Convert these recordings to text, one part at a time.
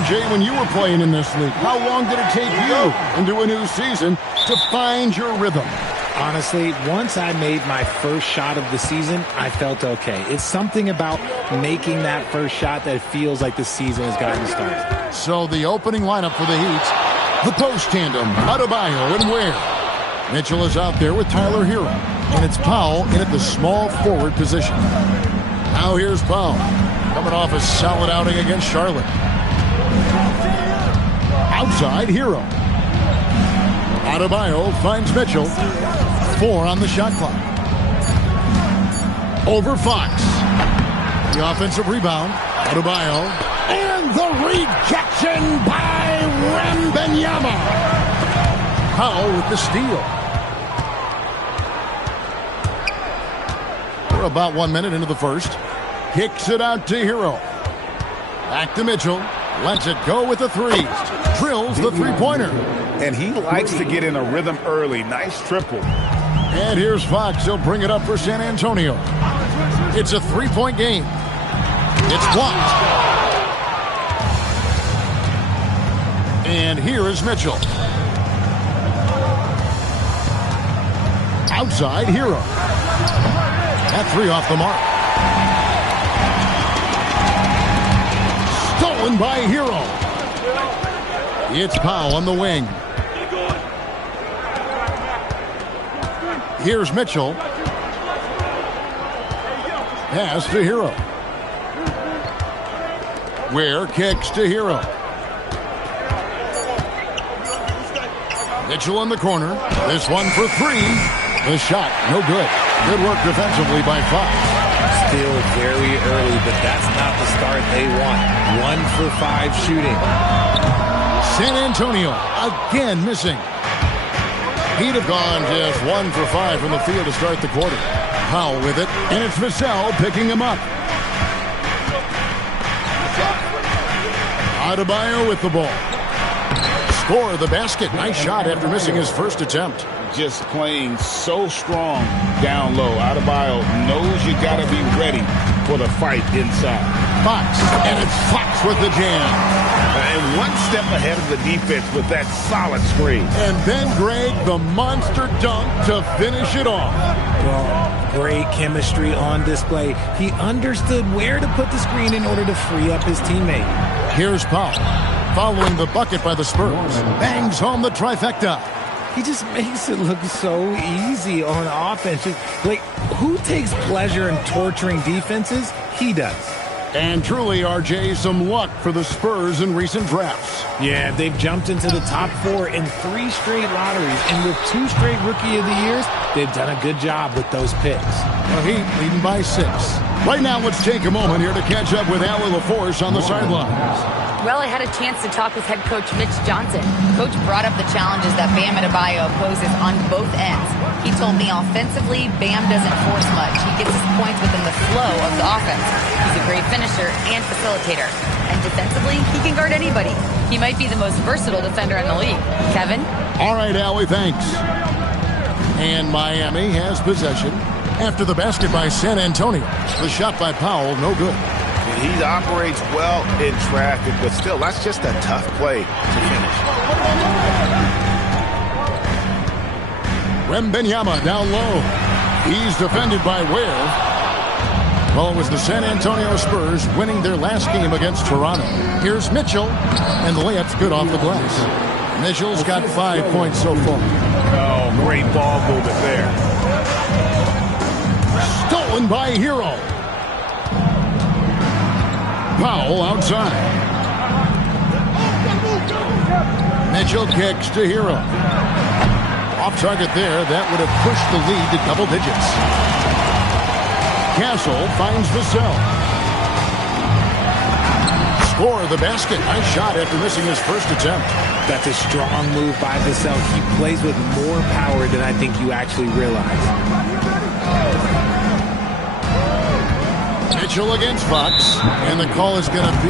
RJ, when you were playing in this league, how long did it take you into a new season to find your rhythm? Honestly, once I made my first shot of the season, I felt okay. It's something about making that first shot that feels like the season has gotten started. So the opening lineup for the Heat, the post tandem, Adebayo and Ware. Mitchell is out there with Tyler Hero, and it's Powell in at the small forward position. Now here's Powell, coming off a solid outing against Charlotte. Outside Hero. Adebayo finds Mitchell. 4 on the shot clock. Over Fox. The offensive rebound. Adebayo. And the rejection by Wembanyama. Powell with the steal. We're about 1 minute into the first. Kicks it out to Hero. Back to Mitchell. Lets it go with the threes. Drills the three-pointer. And he likes to get in a rhythm early. Nice triple. And here's Fox. He'll bring it up for San Antonio. It's a 3-point game. It's blocked. And here is Mitchell. Outside Hero. That 3 off the mark. Stolen by Hero. It's Powell on the wing. Here's Mitchell. Pass to Hero. Ware kicks to Hero. Mitchell in the corner. This one for 3. The shot, no good. Good work defensively by Fox. Still very early, but that's not the start they want. 1 for 5 shooting. San Antonio again missing. He'd have gone just 1 for 5 from the field to start the quarter. Powell with it, and it's Vassell picking him up. Adebayo with the ball. Score the basket. Nice shot after missing his first attempt. Just playing so strong down low. Adebayo knows you got to be ready for the fight inside. Fox, and it's Fox with the jam. And one step ahead of the defense with that solid screen. And then Greg, the monster dunk to finish it off. Well, great chemistry on display. He understood where to put the screen in order to free up his teammate. Here's Powell, following the bucket by the Spurs. Bangs home the trifecta. He just makes it look so easy on offense. Like, who takes pleasure in torturing defenses? He does. And truly, RJ, some luck for the Spurs in recent drafts. Yeah, they've jumped into the top 4 in 3 straight lotteries. And with 2 straight Rookie of the Years, they've done a good job with those picks. The Heat leading by 6. Right now, let's take a moment here to catch up with Allie LaForce on the sidelines. Well, I had a chance to talk with head coach Mitch Johnson. Coach brought up the challenges that Bam Adebayo poses on both ends. He told me offensively, Bam doesn't force much. He gets his points within the flow of the offense. He's a great finisher and facilitator. And defensively, he can guard anybody. He might be the most versatile defender in the league. Kevin? All right, Allie, thanks. And Miami has possession after the basket by San Antonio. The shot by Powell, no good. He operates well in traffic, but still, that's just a tough play to finish. Wembanyama down low. He's defended by Ware. Well, it was the San Antonio Spurs winning their last game against Toronto. Here's Mitchell, and the layup's good off the glass. Mitchell's got 5 points so far. Oh, great ball movement there. Stolen by Hero. Powell outside. Mitchell kicks to Hero. Off target there. That would have pushed the lead to double digits. Castle finds Vassell. Score the basket. Nice shot after missing his first attempt. That's a strong move by Vassell. He plays with more power than I think you actually realize. Mitchell against Fox, and the call is going to be,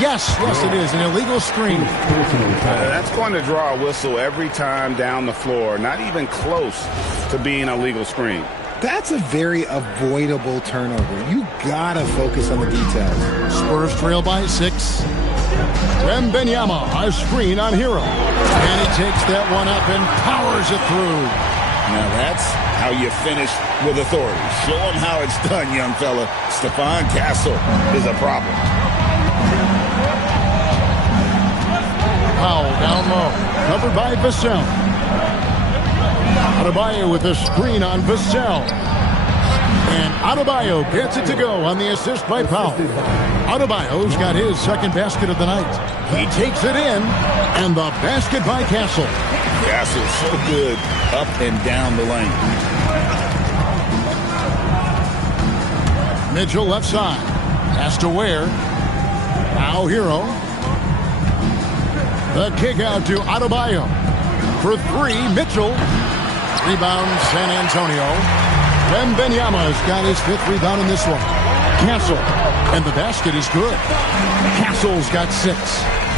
yes, it is, an illegal screen. That's going to draw a whistle every time down the floor, not even close to being a legal screen. That's a very avoidable turnover. You got to focus on the details. Spurs trail by 6. Wembanyama, a screen on Hero. And he takes that one up and powers it through. Now that's how you finish with authority. Show them how it's done, young fella. Stephon Castle is a problem. Powell down low, covered by Vassell. Adebayo with a screen on Vassell. And Adebayo gets it to go on the assist by Powell. Adebayo's got his second basket of the night. He takes it in, and the basket by Castle. Castle's so good up and down the lane. Mitchell left side. Has to Ware. Now Hero. The kick out to Adebayo. For three, Mitchell. Rebound, San Antonio. Wembanyama's got his fifth rebound in this one. Castle. And the basket is good. Castle's got 6.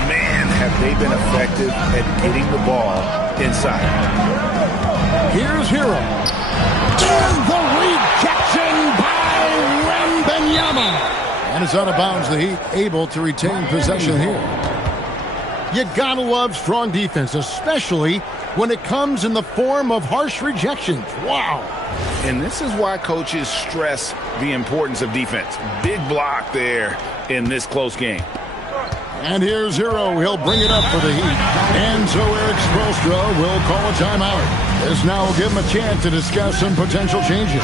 Man, have they been effective at getting the ball inside. Here's Hero. And the rejection by Wembanyama. And it's out of bounds. The Heat able to retain possession here. You gotta love strong defense, especially when it comes in the form of harsh rejections. Wow. And this is why coaches stress the importance of defense. Big block there in this close game. And here's Hero. He'll bring it up for the Heat. And so Eric Spoelstra will call a timeout. This now will give him a chance to discuss some potential changes.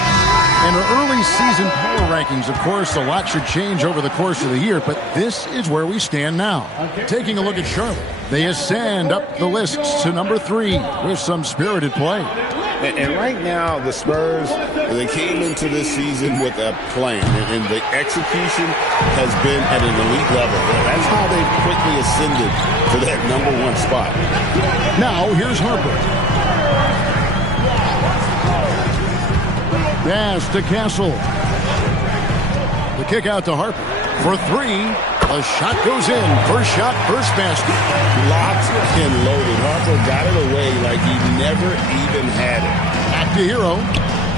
In our early season power rankings, of course, a lot should change over the course of the year, but this is where we stand now. Taking a look at Charlotte, they ascend up the list to number 3 with some spirited play. And right now, the Spurs, they came into this season with a plan, and the execution has been at an elite level. And that's how they've quickly ascended to that number 1 spot. Now, here's Harper. Pass to Castle. The kick out to Harper. For 3, the shot goes in. First shot, first basket. Locked and loaded. Harper got it away like he never even had it. Back to Hero.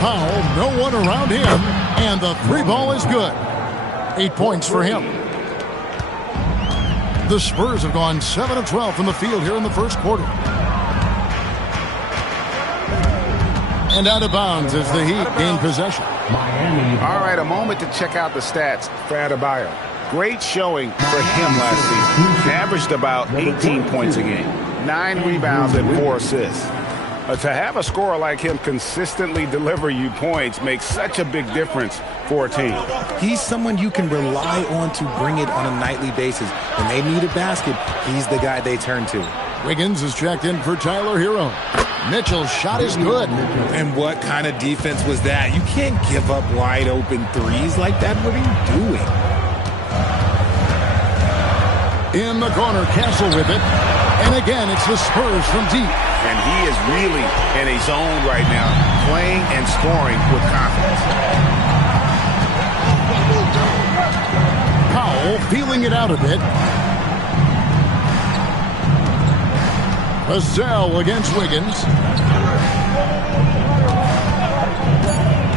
Powell, no one around him. And the 3 ball is good. 8 points for him. The Spurs have gone 7 of 12 from the field here in the first quarter. And out of bounds as the Heat gain possession. All right, a moment to check out the stats for Adebayo. Great showing for him last season. Averaged about 18 points a game, 9 rebounds and 4 assists. To have a scorer like him consistently deliver you points makes such a big difference for a team. He's someone you can rely on to bring it on a nightly basis. When they need a basket, he's the guy they turn to. Wiggins is checked in for Tyler Hero. Mitchell's shot is good. And what kind of defense was that? You can't give up wide open threes like that. What are you doing? In the corner, Castle with it. And again, it's the Spurs from deep. And he is really in a zone right now, playing and scoring with confidence. Powell feeling it out a bit. Vassell against Wiggins.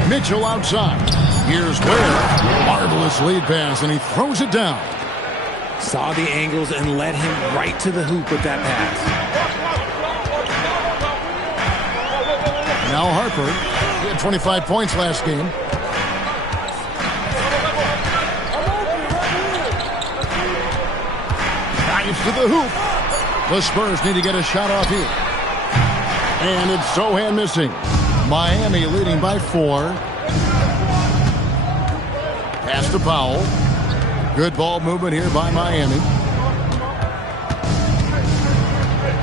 Mitchell outside. Here's Ware. Marvelous lead pass, and he throws it down. Saw the angles and led him right to the hoop with that pass. Now Harper. He had 25 points last game. Drives to the hoop. The Spurs need to get a shot off here. And it's Sohan missing. Miami leading by 4. Pass to Powell. Good ball movement here by Miami.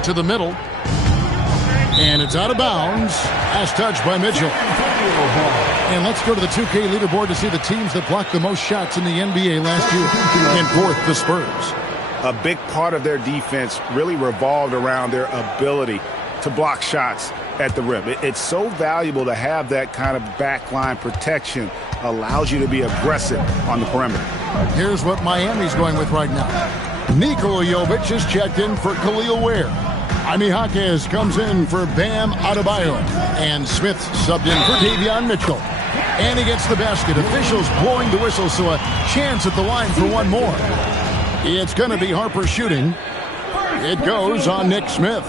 To the middle. And it's out of bounds. As touched by Mitchell. And let's go to the 2K leaderboard to see the teams that blocked the most shots in the NBA last year. And 4th, the Spurs. A big part of their defense really revolved around their ability to block shots at the rim. It's so valuable to have that kind of backline protection. Allows you to be aggressive on the perimeter. Here's what Miami's going with right now. Nikola Jovic is checked in for Khalil Ware. Jaime Jaquez comes in for Bam Adebayo. And Smith subbed in for Davion Mitchell. And he gets the basket. Officials blowing the whistle, so a chance at the line for one more. It's going to be Harper shooting. It goes on Nick Smith.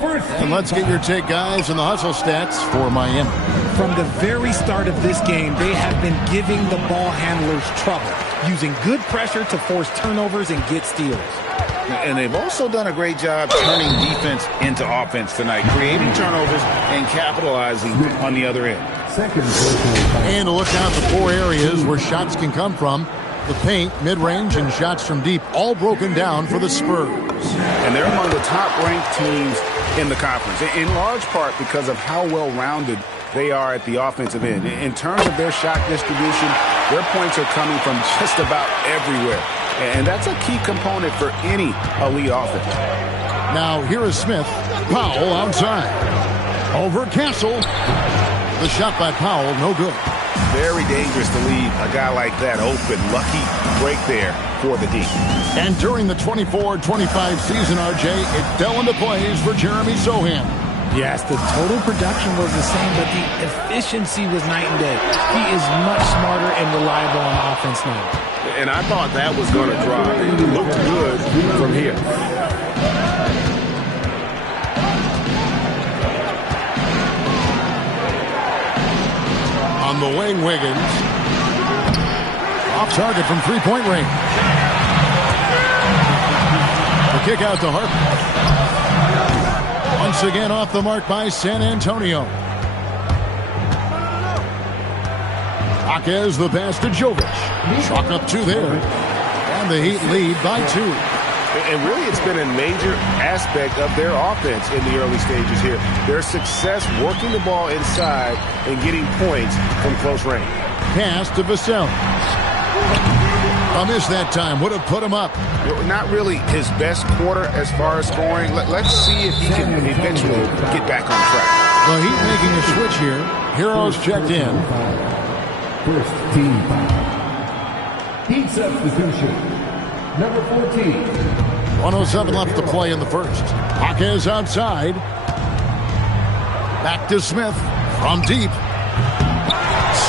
And let's get your take, guys, on the hustle stats for Miami. From the very start of this game, they have been giving the ball handlers trouble, using good pressure to force turnovers and get steals. And they've also done a great job turning defense into offense tonight, creating turnovers and capitalizing on the other end. And to look out the 4 areas where shots can come from. The paint, mid-range, and shots from deep, all broken down for the Spurs. And they're among the top-ranked teams in the conference, in large part because of how well-rounded they are at the offensive end. In terms of their shot distribution, their points are coming from just about everywhere. And that's a key component for any elite offense. Now, here is Smith. Powell outside. Over Castle. The shot by Powell, no good. Very dangerous to leave a guy like that open. Lucky break there for the D. And during the 24-25 season, RJ, it fell into plays for Jeremy Sohan. Yes, the total production was the same, but the efficiency was night and day. He is much smarter and reliable on offense now. And I thought that was going to drop. It looked good from here. On the wing, Wiggins. Off target from three-point range. The kick out to Harper. Once again off the mark by San Antonio. Jaquez the pass to Jovic. Chalk up 2 there. And the Heat lead by 2. And really, it's been a major aspect of their offense in the early stages here. Their success working the ball inside and getting points from close range. Pass to Vassell. A miss that time. Would have put him up. Not really his best quarter as far as scoring. Let's see if he can eventually get back on track. The Heat making a switch here. Heroes checked in. First team foul. Heat substitution. Number 14. 1:07 left to play in the first. Jaquez outside. Back to Smith from deep.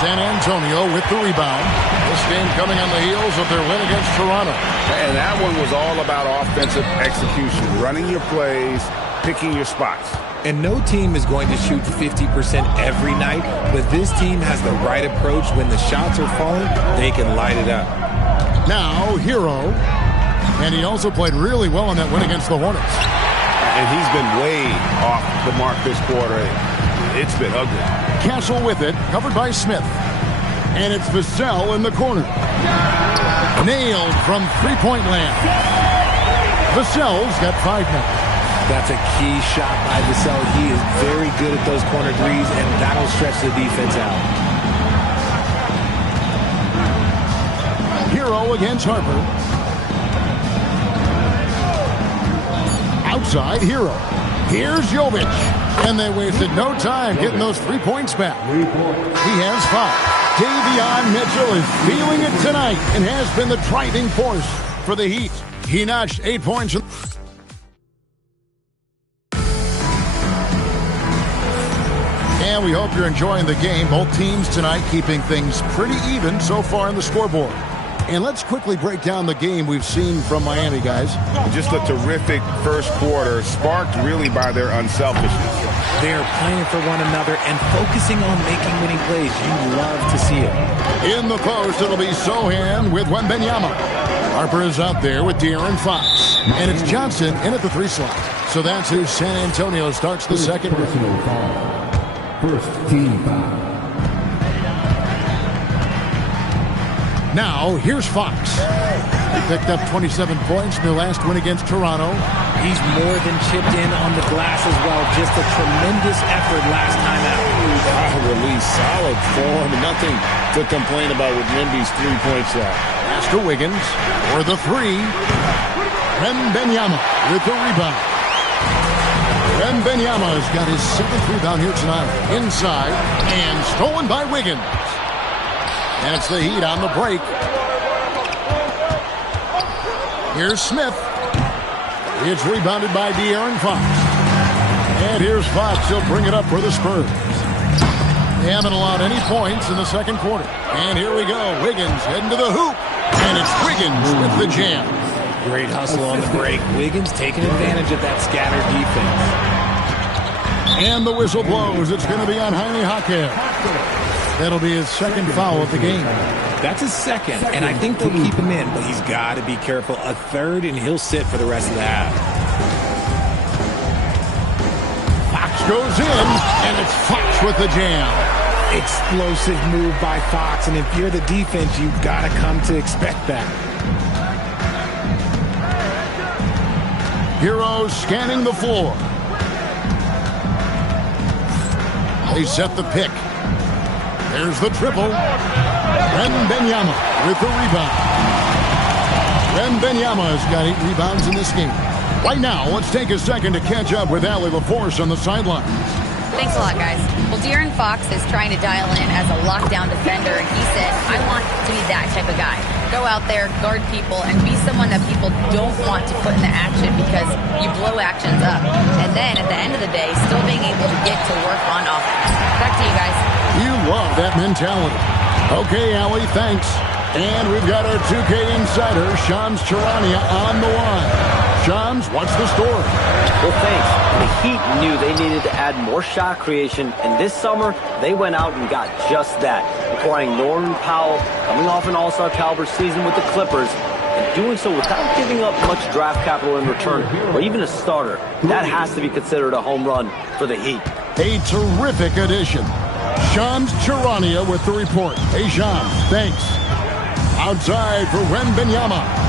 San Antonio with the rebound. This game coming on the heels of their win against Toronto. And that one was all about offensive execution, running your plays, picking your spots. And no team is going to shoot 50% every night, but this team has the right approach. When the shots are falling, they can light it up. Now, Hero. And he also played really well in that win against the Hornets. And he's been way off the mark this quarter. It's been ugly. Castle with it, covered by Smith. And it's Vassell in the corner. Nailed from three-point land. Vassell's got 5 now. That's a key shot by Vassell. He is very good at those corner threes, and that'll stretch the defense out. Hero against Harper. Outside, Hero. Here's Jovic. And they wasted no time getting those 3 points back. He has 5. Davion Mitchell is feeling it tonight and has been the driving force for the Heat. He notched 8 points. And we hope you're enjoying the game. Both teams tonight keeping things pretty even so far on the scoreboard. And let's quickly break down the game we've seen from Miami, guys. Just a terrific first quarter, sparked really by their unselfishness. They're playing for one another and focusing on making winning plays. You love to see it. In the post, it'll be Sohan with Wembanyama. Harper is out there with De'Aaron Fox. And it's Johnson in at the 3 slot. So that's who San Antonio starts the second. First team foul. Now, here's Fox. He picked up 27 points in their last win against Toronto. He's more than chipped in on the glass as well. Just a tremendous effort last time out. Release, solid form, nothing to complain about with Wemby's 3-point shot. Pass to Wiggins for the 3. Wembanyama with the rebound. Wembanyama has got his 7th rebound here tonight. Inside and stolen by Wiggins. And it's the Heat on the break. Here's Smith. It's rebounded by De'Aaron Fox. And here's Fox. He'll bring it up for the Spurs. They haven't allowed any points in the second quarter. And here we go. Wiggins heading to the hoop. And it's Wiggins with the jam. Great hustle on the break. Wiggins taking advantage of that scattered defense. And the whistle blows. It's going to be on Jaime Jaquez. That'll be his second foul of the game. That's his second, and I think they'll keep him in, but he's got to be careful. A third, and he'll sit for the rest of the half. Fox goes in, and it's Fox with the jam. Explosive move by Fox, and if you're the defense, you've got to come to expect that. Heroes scanning the floor. They set the pick. There's the triple. Wembanyama with the rebound. Wembanyama has got 8 rebounds in this game. Right now, let's take a second to catch up with Allie LaForce on the sideline. Thanks a lot, guys. Well, De'Aaron Fox is trying to dial in as a lockdown defender, and he said, I want to be that type of guy. Go out there, guard people, and be someone that people don't want to put in the action because you blow actions up. And then, at the end of the day, still being able to get to work on offense. Back to you guys. You love that mentality. Okay, Allie, thanks. And we've got our 2K insider, Shams Charania, on the line. Shams, what's the story? Well, thanks. The Heat knew they needed to add more shot creation, and this summer, they went out and got just that, acquiring Norman Powell, coming off an all-star caliber season with the Clippers, and doing so without giving up much draft capital in return, or even a starter. That has to be considered a home run for the Heat. A terrific addition. Shams Charania with the report. Hey, Shams, thanks. Outside for Wembanyama.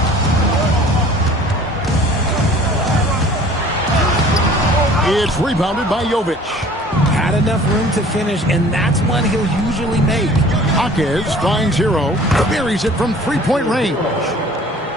It's rebounded by Jovic. Had enough room to finish, and that's one he'll usually make. Jaquez finds Hero, buries it from three-point range.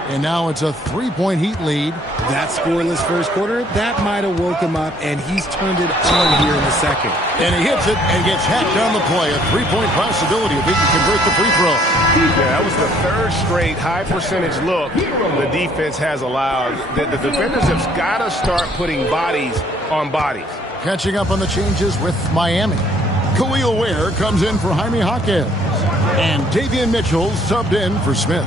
And now it's a 3-point Heat lead. That scoreless first quarter, that might have woke him up, and he's turned it on here in the second. And he hits it and gets hacked on the play. A 3-point possibility if he can convert the free throw. Yeah, that was the third straight high-percentage look the defense has allowed. The defenders have got to start putting bodies on bodies. Catching up on the changes with Miami. Khalil Ware comes in for Jaime Jaquez. And Davion Mitchell subbed in for Smith.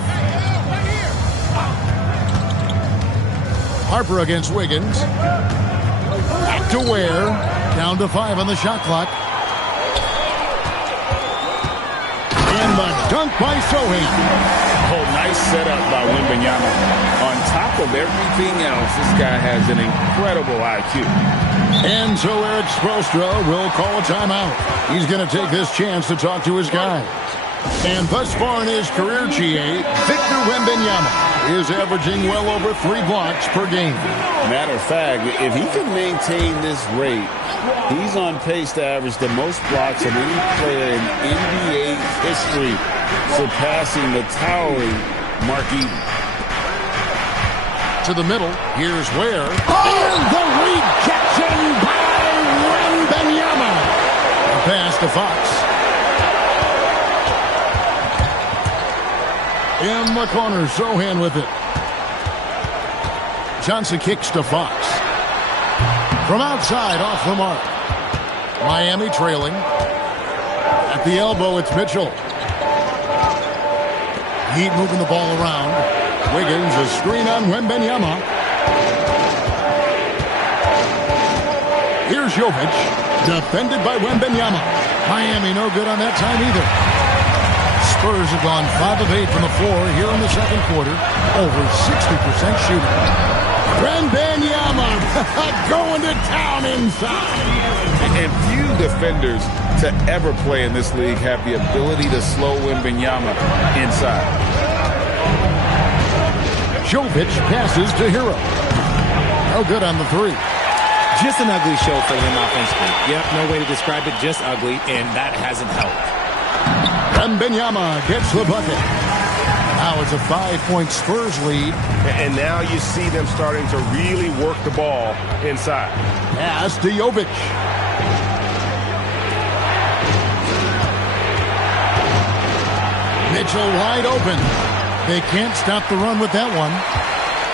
Harper against Wiggins. Back to Ware. Down to 5 on the shot clock. And the dunk by Sohan. Oh, nice setup by Wembanyama. On top of everything else, this guy has an incredible IQ. And so Eric Spoelstra will call a timeout. He's going to take this chance to talk to his guy. And thus far in his career, GA, Victor Wembanyama is averaging well over 3 blocks per game. Matter of fact, if he can maintain this rate, he's on pace to average the most blocks of any player in NBA history, surpassing the towering Mark Eaton. To the middle, here's Ware. And the rejection by Wembanyama. A pass to Fox. In the corner, Sohan with it. Johnson kicks to Fox. From outside, off the mark. Miami trailing. At the elbow, it's Mitchell. Heat moving the ball around. Wiggins, a screen on Wembanyama. Here's Jovic. Defended by Wembanyama. Miami no good on that time either. Spurs have gone 5 of 8 from the floor here in the second quarter. Over 60% shooting. Wembanyama going to town inside. And few defenders to ever play in this league have the ability to slow Wembanyama inside. Jovic passes to Hero. No good on the 3. Just an ugly show for him offensively. Yep, no way to describe it, just ugly, and that hasn't helped. Wembanyama gets the bucket. Now it's a 5-point Spurs lead. And now you see them starting to really work the ball inside. Pass to Jovic. Mitchell wide open. They can't stop the run with that one.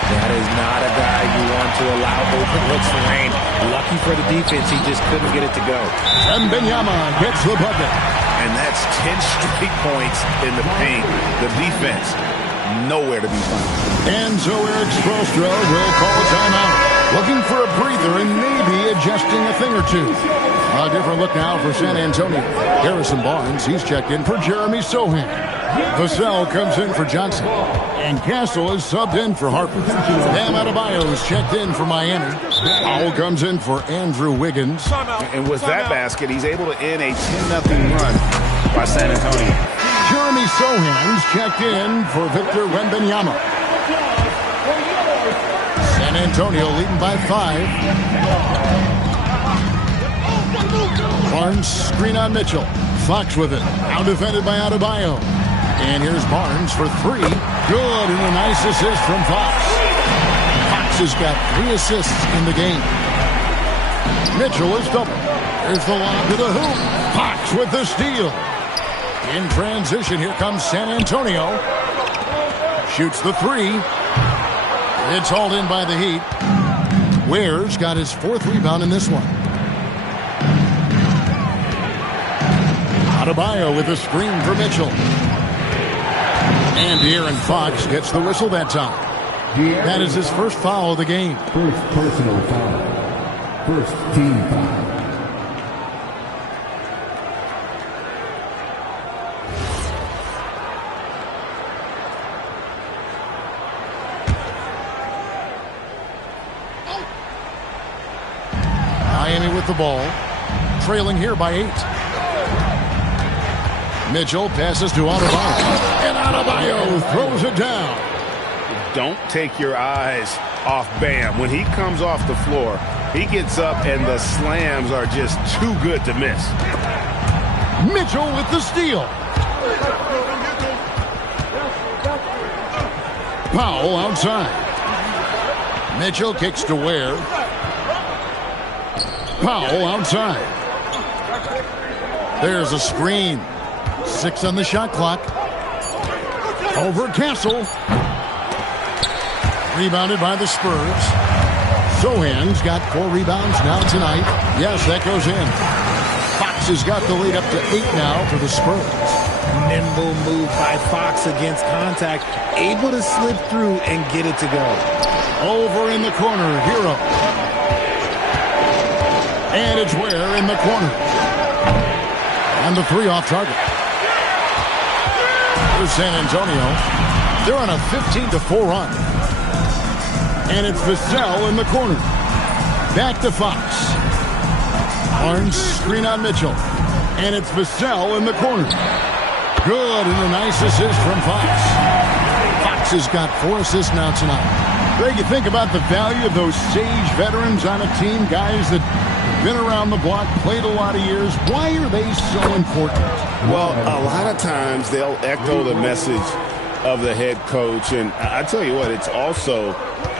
That is not a guy you want to allow open looks to rain. Lucky for the defense, he just couldn't get it to go. Wembanyama gets the bucket. And that's 10 straight points in the paint. The defense nowhere to be found. And so Eric Spoelstra will call a timeout. Looking for a breather and maybe adjusting a thing or two. A different look now for San Antonio. Harrison Barnes, he's checked in for Jeremy Sohan. Vassell comes in for Johnson. And Castle is subbed in for Harper. Bam Adebayo is checked in for Miami. Powell comes in for Andrew Wiggins. And with that basket, he's able to end a 10-0 run by San Antonio. Jeremy Sohan's checked in for Victor Wembanyama. San Antonio leading by 5. Barnes screen on Mitchell. Fox with it. Now defended by Adebayo. And here's Barnes for 3. Good, and a nice assist from Fox. Fox has got 3 assists in the game. Mitchell is double. There's the lob to the hoop. Fox with the steal. In transition, here comes San Antonio. Shoots the 3. It's hauled in by the Heat. Ware's got his 4th rebound in this one. Adebayo with a screen for Mitchell. And De'Aaron Fox gets the whistle that time. That is his first foul of the game. First personal foul. First team foul. Miami with the ball. Trailing here by 8. Mitchell passes to Adebayo. And Adebayo throws it down. Don't take your eyes off Bam. When he comes off the floor, he gets up and the slams are just too good to miss. Mitchell with the steal. Powell outside. Mitchell kicks to Ware. Powell outside. There's a screen. 6 on the shot clock. Over Castle. Rebounded by the Spurs. Sohan's got 4 rebounds now tonight. Yes, that goes in. Fox has got the lead up to 8 now for the Spurs. Nimble move by Fox against contact. Able to slip through and get it to go. Over in the corner, Hero. And it's Ware in the corner. And the 3 off target. Here's San Antonio. They're on a 15-4 run. And it's Vassell in the corner. Back to Fox. Barnes screen on Mitchell. And it's Vassell in the corner. Good, and a nice assist from Fox. Fox has got 4 assists now tonight. Greg, you think about the value of those sage veterans on a team, guys that been around the block, played a lot of years. Why are they so important? Well, a lot of times they'll echo the message of the head coach. And I tell you what, it's also,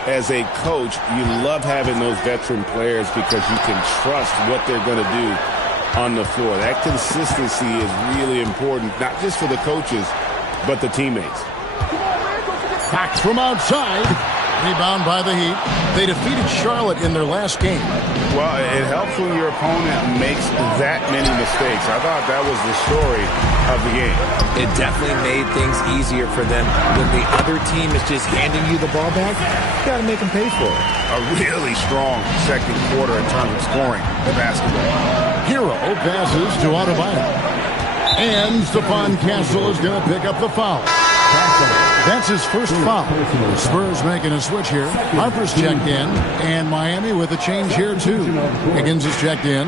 as a coach, you love having those veteran players because you can trust what they're going to do on the floor. That consistency is really important, not just for the coaches, but the teammates. Fox from outside. Rebound by the Heat. They defeated Charlotte in their last game. Well, it helps when your opponent makes that many mistakes. I thought that was the story of the game. It definitely made things easier for them. When the other team is just handing you the ball back, you got to make them pay for it. A really strong second quarter in terms of scoring the basketball. Hero passes to Adebayo. And Stephon Castle is going to pick up the foul. That's his first foul. Spurs making a switch here. Harper's checked in, and Miami with a change here too. Higgins is checked in.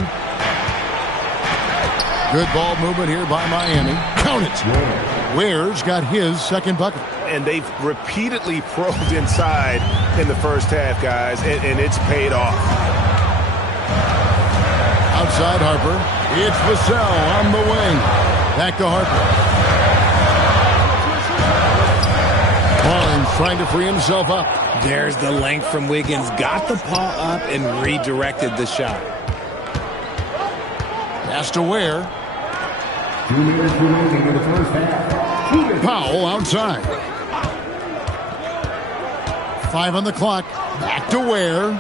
Good ball movement here by Miami. Count it. Ware's got his second bucket. And they've repeatedly probed inside in the first half, guys, and it's paid off. Outside Harper. It's Vassell on the wing. Back to Harper. Barnes trying to free himself up. There's the length from Wiggins. Got the paw up and redirected the shot. Pass to Ware. 2 minutes remaining in the first half. Powell outside. 5 on the clock. Back to Ware.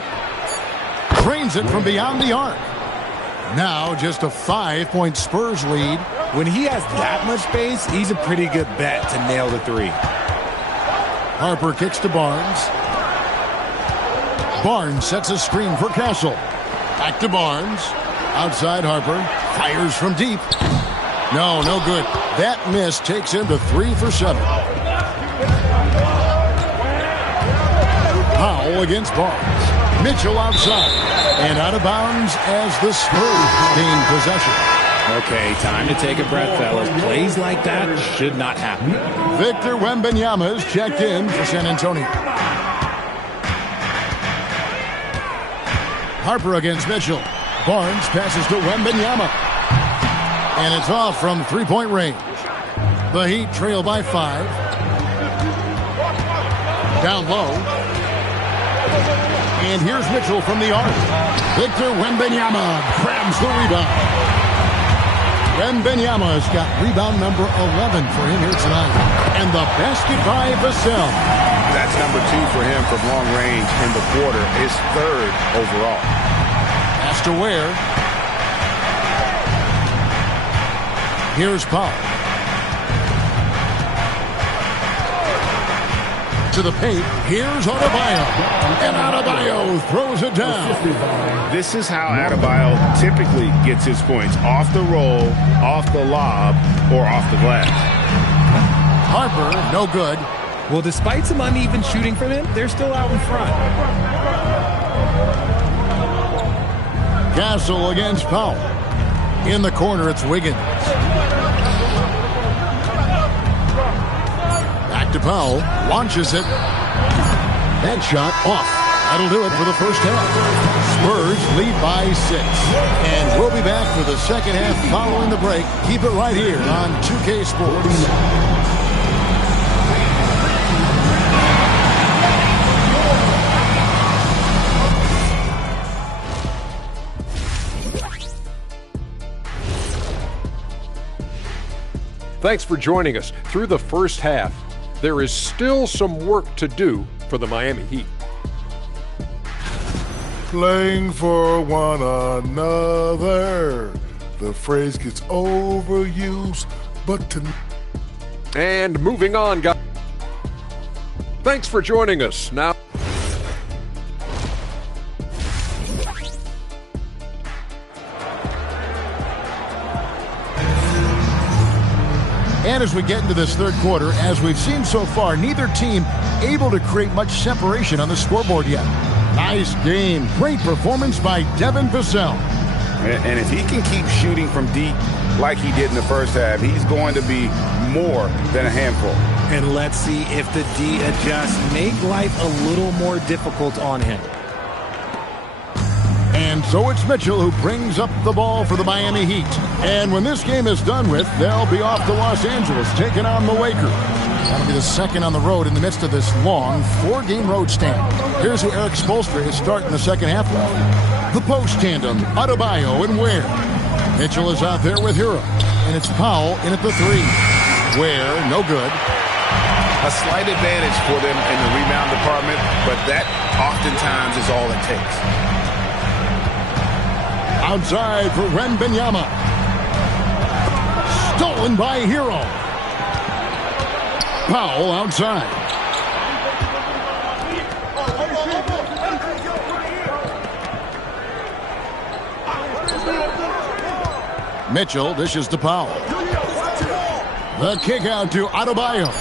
Drains it from beyond the arc. Now just a 5-point Spurs lead. When he has that much space, he's a pretty good bet to nail the 3. Harper kicks to Barnes. Barnes sets a screen for Castle. Back to Barnes. Outside Harper. Fires from deep. No good. That miss takes him to 3 for 7. Powell against Barnes. Mitchell outside. And out of bounds as the Spurs gain possession. Okay, time to take a breath, fellas. Plays like that should not happen. Victor Wembanyama is checked in for San Antonio. Harper against Mitchell. Barnes passes to Wembanyama. And it's off from three-point range. The Heat trail by 5. Down low. And here's Mitchell from the arc. Victor Wembanyama grabs the rebound. Wembanyama's got rebound number 11 for him here tonight. And the basket by Vassell. That's number 2 for him from long range in the quarter. His 3rd overall. Pass to Ware. Here's Powell. To the paint. Here's Adebayo. And Adebayo throws it down. This is how Adebayo typically gets his points. Off the roll, off the lob, or off the glass. Harper, no good. Well, despite some uneven shooting from him, they're still out in front. Castle against Powell. In the corner, it's Wiggins. Back to Powell. Launches it. That shot off. That'll do it for the first half. Spurs lead by 6. And we'll be back for the second half following the break. Keep it right here on 2K Sports. Thanks for joining us. Through the first half, there is still some work to do for the Miami Heat. Playing for one another. The phrase gets overused, but And moving on, guys. Thanks for joining us. Now, and as we get into this third quarter, as we've seen so far, neither team able to create much separation on the scoreboard yet. Nice game. Great performance by Devin Vassell. And if he can keep shooting from deep like he did in the first half, he's going to be more than a handful. And let's see if the D adjusts, make life a little more difficult on him. And so it's Mitchell who brings up the ball for the Miami Heat. And when this game is done with, they'll be off to Los Angeles, taking on the Lakers. That'll be the second on the road in the midst of this long 4-game road stand. Here's who Eric Spoelstra is starting the second half with. The post tandem, Adebayo and Ware. Mitchell is out there with Hero. And it's Powell in at the 3. Ware, no good. A slight advantage for them in the rebound department, but that oftentimes is all it takes. Outside for Wembanyama. Stolen by Hero. Powell outside. Mitchell dishes to Powell. The kick out to Adebayo.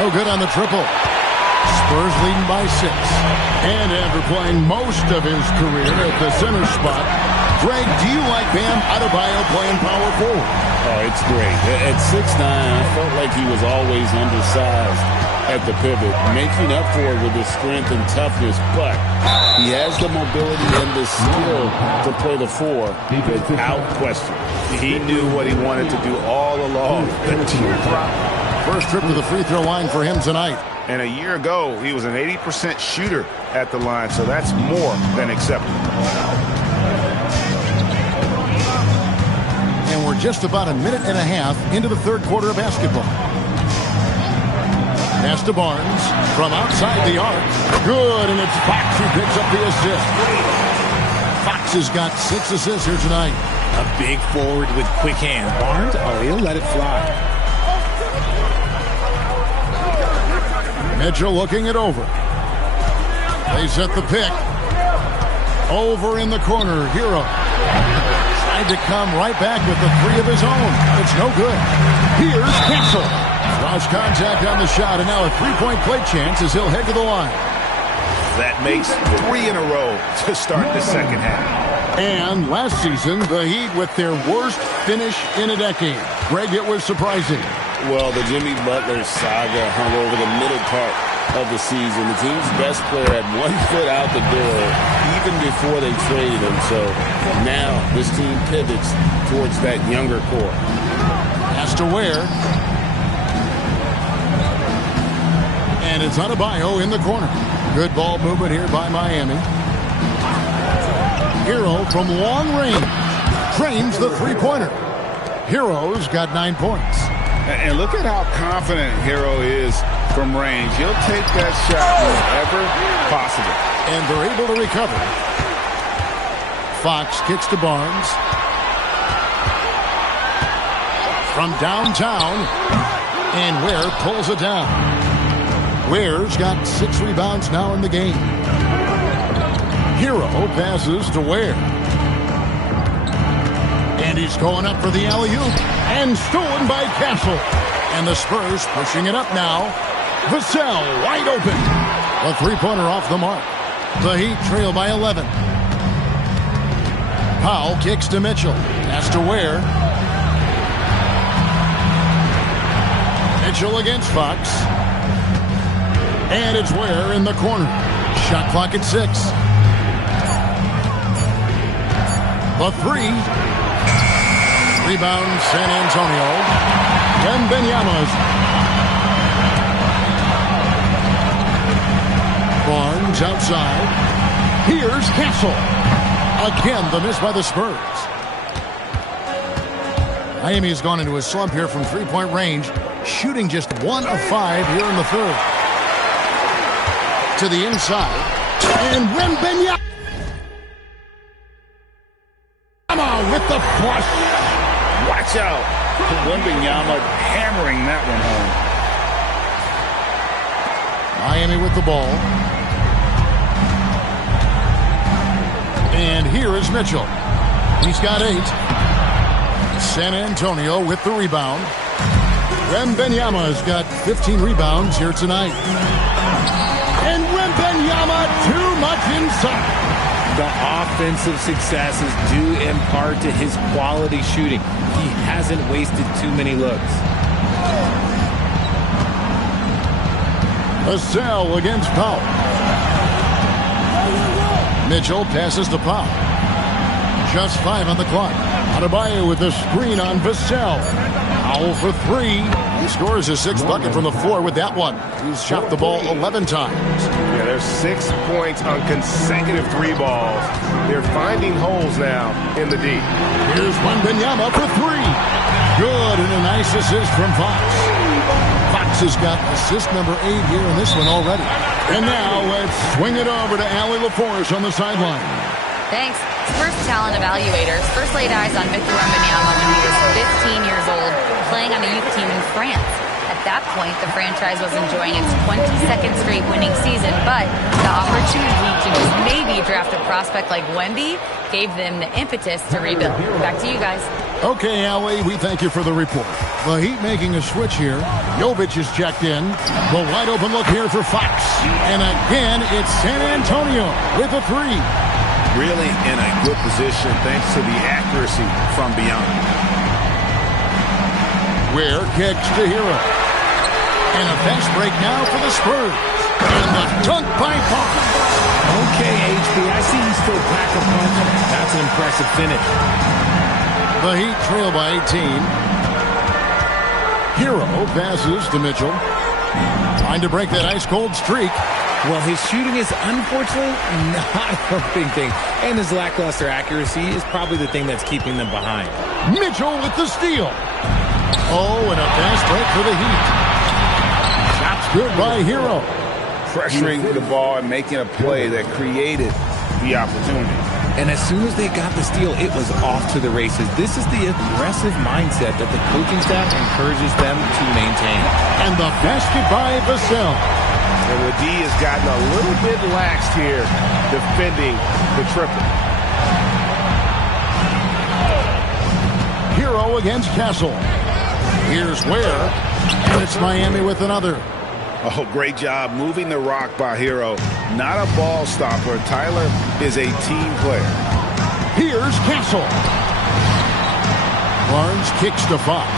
No good on the triple. Spurs leading by 6. And after playing most of his career at the center spot, Greg, do you like Bam Adebayo playing power forward? Oh, it's great. At 6'9", I felt like he was always undersized at the pivot, making up for it with his strength and toughness, but he has the mobility and the skill to play the 4 without question. He knew what he wanted to do all along. The teardrop. First trip to the free throw line for him tonight. And a year ago, he was an 80% shooter at the line, so that's more than acceptable. And we're just about a minute and a half into the third quarter of basketball. Pass to Barnes from outside the arc. Good, and it's Fox who picks up the assist. Fox has got 6 assists here tonight. A big forward with quick hands. Barnes, he'll let it fly. Mitchell looking it over. They set the pick. Over in the corner, Hero. Tried to come right back with the three of his own. It's no good. Here's Castle. Cross contact on the shot, and now a three-point play chance as he'll head to the line. That makes 3 in a row to start the second half. And last season, the Heat with their worst finish in a decade. Greg, it was surprising. Well, the Jimmy Butler saga hung over the middle part of the season. The team's best player had 1 foot out the door even before they traded him. So now this team pivots towards that younger core. Has to wear. And it's Adebayo in the corner. Good ball movement here by Miami. Hero from long range trains the three-pointer. Hero's got 9 points. And look at how confident Hero is from range. He'll take that shot whenever possible. And they're able to recover. Fox kicks to Barnes. From downtown. And Ware pulls it down. Ware's got 6 rebounds now in the game. Hero passes to Ware. And he's going up for the alley-oop. And stolen by Castle. And the Spurs pushing it up now. Vassell wide open. A three-pointer off the mark. The Heat trail by 11. Powell kicks to Mitchell. Pass to Ware. Mitchell against Fox. And it's Ware in the corner. Shot clock at 6. The 3. Rebound, San Antonio. Wembanyama's. Barnes outside. Here's Castle. Again, the miss by the Spurs. Miami has gone into a slump here from three-point range, shooting just 1 of 5 here in the third. To the inside. And Wembanyama with the flush. Watch out. Wembanyama hammering that one home. Miami with the ball. And here is Mitchell. He's got 8. San Antonio with the rebound. Wembanyama's got 15 rebounds here tonight. And Wembanyama too much inside. The offensive successes due in part to his quality shooting. He hasn't wasted too many looks. Vassell against Powell. Mitchell passes to Powell. Just 5 on the clock. Adebayo with the screen on Vassell. Powell for 3. He scores his 6th bucket from the floor with that one. He's shot the ball 11 times. Yeah, there's 6 points on consecutive 3 balls. They're finding holes now in the deep. Here's Wembanyama for 3. Good, and a nice assist from Fox. Fox has got assist number 8 here in this one already. And now let's swing it over to Allie LaForce on the sideline. Thanks. Spurs talent evaluators first laid eyes on Victor Wembanyama when he was 15 years old, playing on a youth team in France. At that point, the franchise was enjoying its 22nd straight winning season, but the opportunity to just maybe draft a prospect like Wemby gave them the impetus to rebuild. Back to you guys. Okay, Allie, we thank you for the report. The Heat making a switch here. Jovic is checked in. The wide open look here for Fox. And again, it's San Antonio with a 3. Really in a good position thanks to the accuracy from beyond. Ware kicks to Hero. And a fast break now for the Spurs. And the dunk by Fox. Okay, HB, I see you still pack a punch. That's an impressive finish. The Heat trail by 18. Hero passes to Mitchell. Trying to break that ice-cold streak. Well, his shooting is unfortunately not a big thing. And his lackluster accuracy is probably the thing that's keeping them behind. Mitchell with the steal. Oh, and a fast break for the Heat. Shots good by Hero. Pressuring the ball and making a play that created the opportunity. And as soon as they got the steal, it was off to the races. This is the aggressive mindset that the coaching staff encourages them to maintain. And the basket by Vassell. And Wadee has gotten a little bit laxed here defending the triple. Hero against Castle. Here's Ware, and it's Miami with another. Oh, great job moving the rock by Hero. Not a ball stopper. Tyler is a team player. Here's Castle. Barnes kicks to Fox.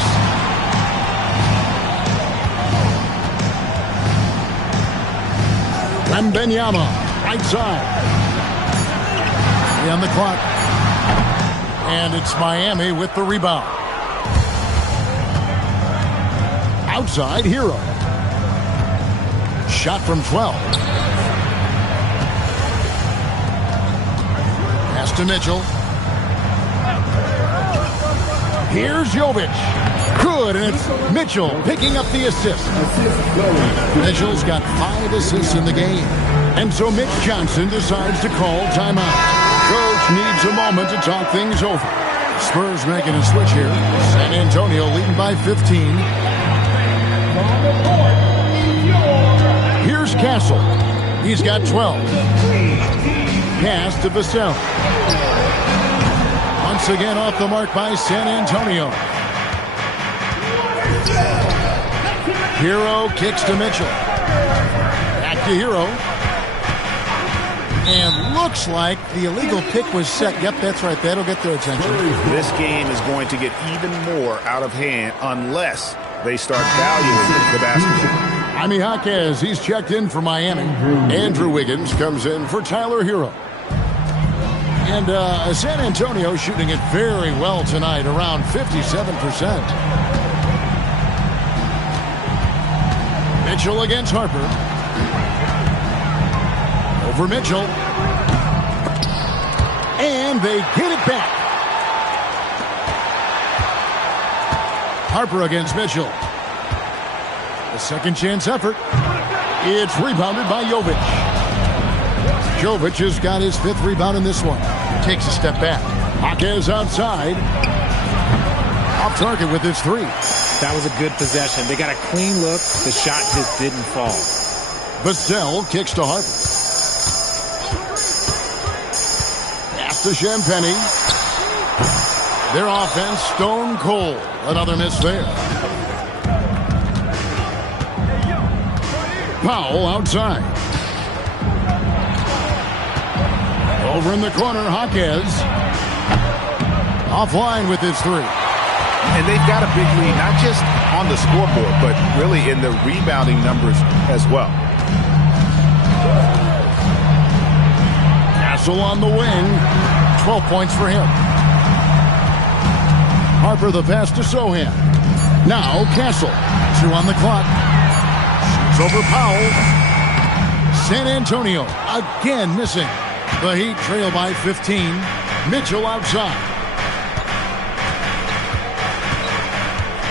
Wembanyama, right side. On the clock. And it's Miami with the rebound. Outside, Hero. Shot from 12. Pass to Mitchell. Here's Jovic. Good, and it's Mitchell picking up the assist. Mitchell's got 5 assists in the game. And so Mitch Johnson decides to call timeout. Coach needs a moment to talk things over. Spurs making a switch here. San Antonio leading by 15. Here's Castle. He's got 12. Pass to Vassell. Once again off the mark by San Antonio. Hero kicks to Mitchell. Back to Hero. And looks like the illegal pick was set. Yep, that's right. That'll get their attention. This game is going to get even more out of hand unless they start valuing the basketball. Jaime Jaquez, he's checked in for Miami. Andrew Wiggins comes in for Tyler Hero. And San Antonio shooting it very well tonight, around 57%. Mitchell against Harper. Over Mitchell. And they get it back. Harper against Mitchell. A second chance effort. It's rebounded by Jovic. Jovic has got his 5th rebound in this one. Takes a step back. Jaquez outside. Off target with his 3. That was a good possession. They got a clean look. The shot just didn't fall. Vassell kicks to Harper. Pass to Champagny. Their offense stone cold. Another miss there. Powell outside. Over in the corner, Jaquez. Offline with his 3. And they've got a big lead, not just on the scoreboard, but really in the rebounding numbers as well. Castle on the wing. 12 points for him. Harper the pass to Sohan. Now Castle. 2 on the clock. Shoots over Powell. San Antonio again missing. The Heat trail by 15. Mitchell outside.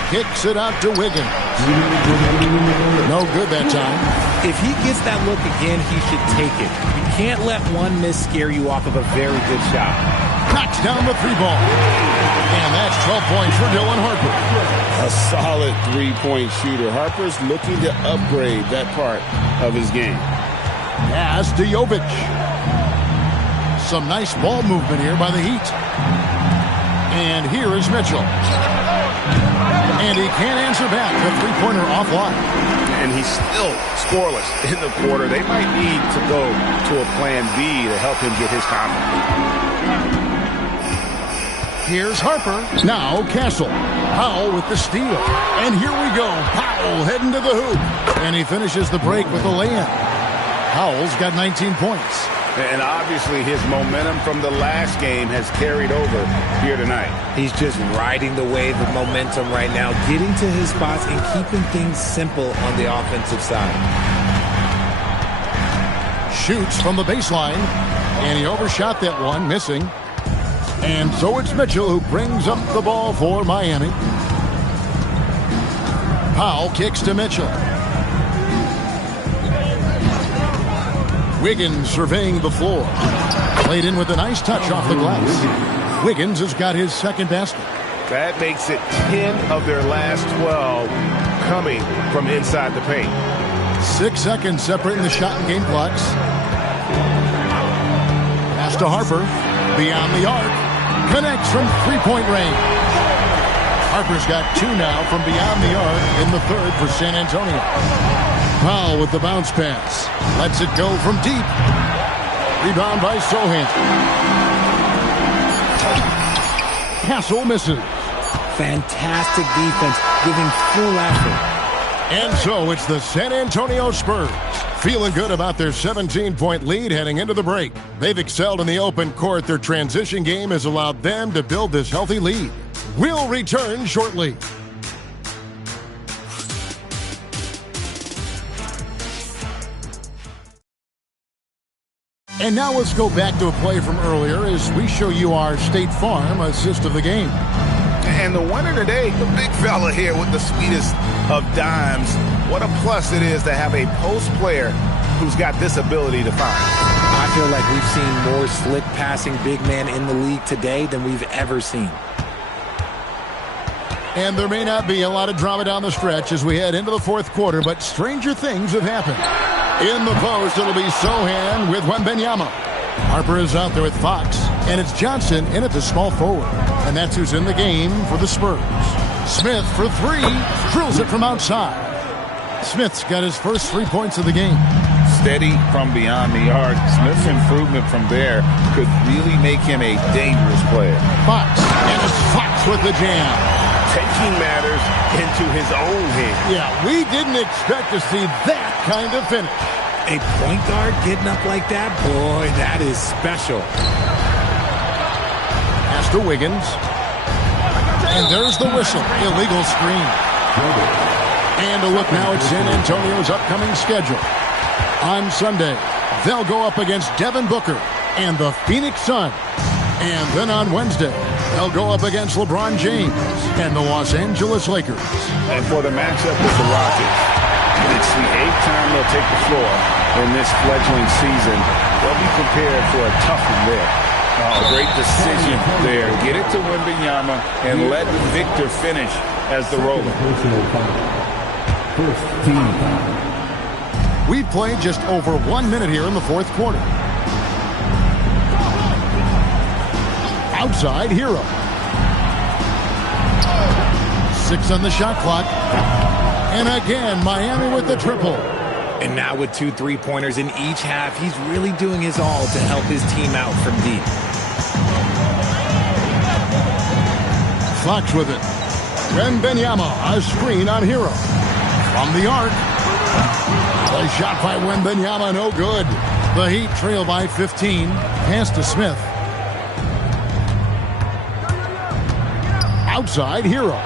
Kicks it out to Wiggins. No good that time. If he gets that look again, he should take it. You can't let one miss scare you off of a very good shot. Knocks down the 3-ball. And that's 12 points for Dylan Harper. A solid 3-point shooter. Harper's looking to upgrade that part of his game. Pass to Jovic. Some nice ball movement here by the Heat. And here is Mitchell. And he can't answer back. The 3-pointer offline. And he's still scoreless in the quarter. They might need to go to a plan B to help him get his confidence. Here's Harper. Now Castle. Powell with the steal. And here we go. Powell heading to the hoop. And he finishes the break with a layup. Powell's got 19 points. And obviously his momentum from the last game has carried over here tonight. He's just riding the wave of momentum right now, getting to his spots and keeping things simple on the offensive side. Shoots from the baseline. And he overshot that one, missing. And so it's Mitchell who brings up the ball for Miami. Powell kicks to Mitchell. Wiggins surveying the floor. Played in with a nice touch off the glass. Wiggins has got his 2nd basket. That makes it 10 of their last 12 coming from inside the paint. 6 seconds separating the shot and game clocks. Pass to Harper. Beyond the arc. Connects from three-point range. Harper's got 2 now from beyond the arc in the third for San Antonio. Powell with the bounce pass. Lets it go from deep. Rebound by Sohan. Castle misses. Fantastic defense, giving full effort. And so it's the San Antonio Spurs, feeling good about their 17-point lead heading into the break. They've excelled in the open court. Their transition game has allowed them to build this healthy lead. We'll return shortly. And now let's go back to a play from earlier as we show you our State Farm assist of the game. And the winner today, the big fella here with the sweetest of dimes. What a plus it is to have a post player who's got this ability to find. I feel like we've seen more slick passing big man in the league today than we've ever seen. And there may not be a lot of drama down the stretch as we head into the fourth quarter, but stranger things have happened. In the post, it'll be Sohan with Wembanyama. Harper is out there with Fox, and it's Johnson in at the small forward. And that's who's in the game for the Spurs. Smith for 3, drills it from outside. Smith's got his first 3 points of the game. Steady from beyond the arc. Smith's improvement from there could really make him a dangerous player. Fox, and it's Fox with the jam. Taking matters into his own hands. Yeah, we didn't expect to see that kind of finish. A point guard getting up like that, boy, that is special. Pass to Wiggins. And there's the whistle. Illegal screen. And a look now at San Antonio's upcoming schedule. On Sunday, they'll go up against Devin Booker and the Phoenix Suns. And then on Wednesday, they'll go up against LeBron James and the Los Angeles Lakers. And for the matchup with the Rockets, it's the 8th time they'll take the floor in this fledgling season. They'll be prepared for a tough one there. Oh, great decision there. Get it to Wembanyama and let Victor finish as the roller. First team foul. We've played just over 1 minute here in the fourth quarter. Outside, Hero. 6 on the shot clock. And again, Miami with the triple. And now with 2 3-pointers in each half, he's really doing his all to help his team out from deep. Fox with it. Wembanyama, a screen on Hero. From the arc. A shot by Wembanyama, no good. The Heat trail by 15. Pass to Smith. Outside, Hero.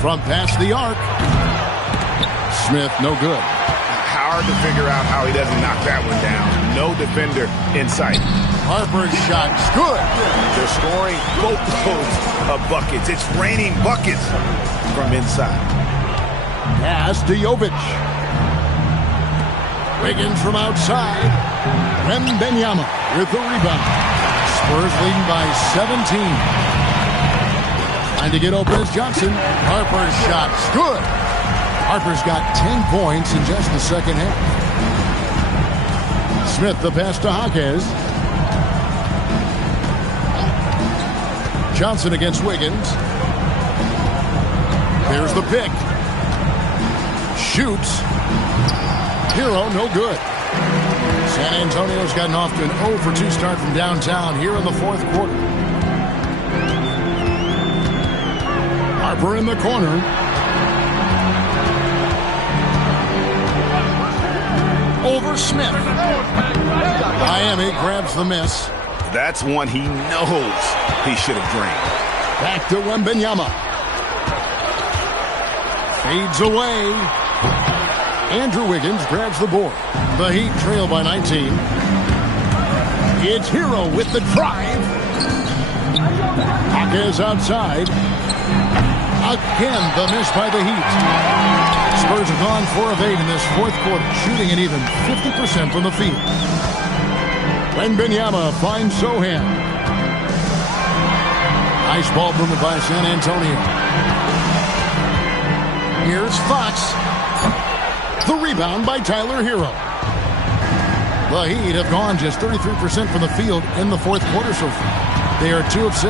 From past the arc. Smith, no good. Hard to figure out how he doesn't knock that one down. No defender in sight. Harper's shot's good. They're scoring boatloads of buckets. It's raining buckets from inside. Pass to Jovic. Wiggins from outside. Wembanyama with the rebound. Spurs leading by 17. Trying to get open is Johnson. Harper's shot's good. Harper's got 10 points in just the second half. Smith the pass to Jaquez. Johnson against Wiggins. There's the pick. Shoots. Hero, no good. San Antonio's gotten off to an 0 for 2 start from downtown here in the fourth quarter. Harper in the corner. Over Smith. Miami grabs the miss. That's one he knows he should have drained. Back to Wembanyama. Fades away. Andrew Wiggins grabs the board. The Heat trail by 19. It's Hero with the drive. Jaquez outside. Again, the miss by the Heat. Spurs have gone 4 of 8 in this fourth quarter, shooting an even 50% from the field. Wembanyama finds Sohan. Nice ball movement by San Antonio. Here's Fox. The rebound by Tyler Hero. The Heat have gone just 33% from the field in the fourth quarter so far. They are 2 of 6.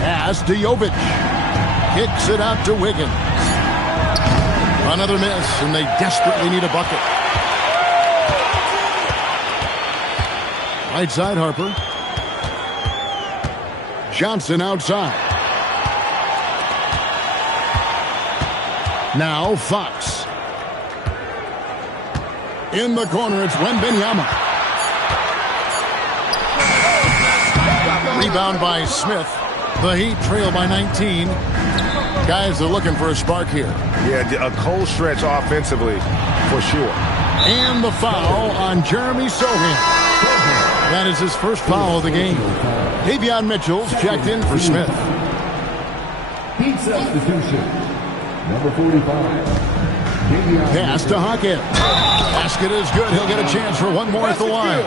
Pass to Jovic. Kicks it out to Wiggins. Another miss, and they desperately need a bucket. Right side, Harper. Johnson outside. Now Fox. In the corner, it's Wembanyama. Rebound by Smith. The Heat trail by 19. Guys are looking for a spark here. Yeah, a cold stretch offensively, for sure. And the foul on Jeremy Sohan. That is his first foul of the game. Davion Mitchell's checked in for Smith. Heat substitution. Number 45. Pass to Hawkins. Basket is good. He'll get a chance for one more at the line.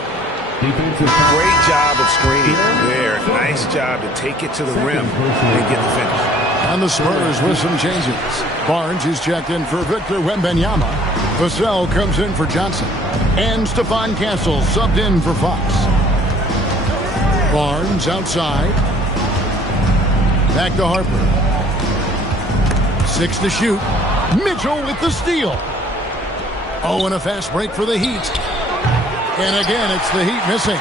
Great job of screening there. Nice job to take it to the rim and get the finish. And the Spurs with some changes. Barnes is checked in for Victor Wembanyama. Vassell comes in for Johnson. And Stephon Castle subbed in for Fox. Barnes outside. Back to Harper. 6 to shoot. Mitchell with the steal. Oh, and a fast break for the Heat. And again, it's the Heat missing.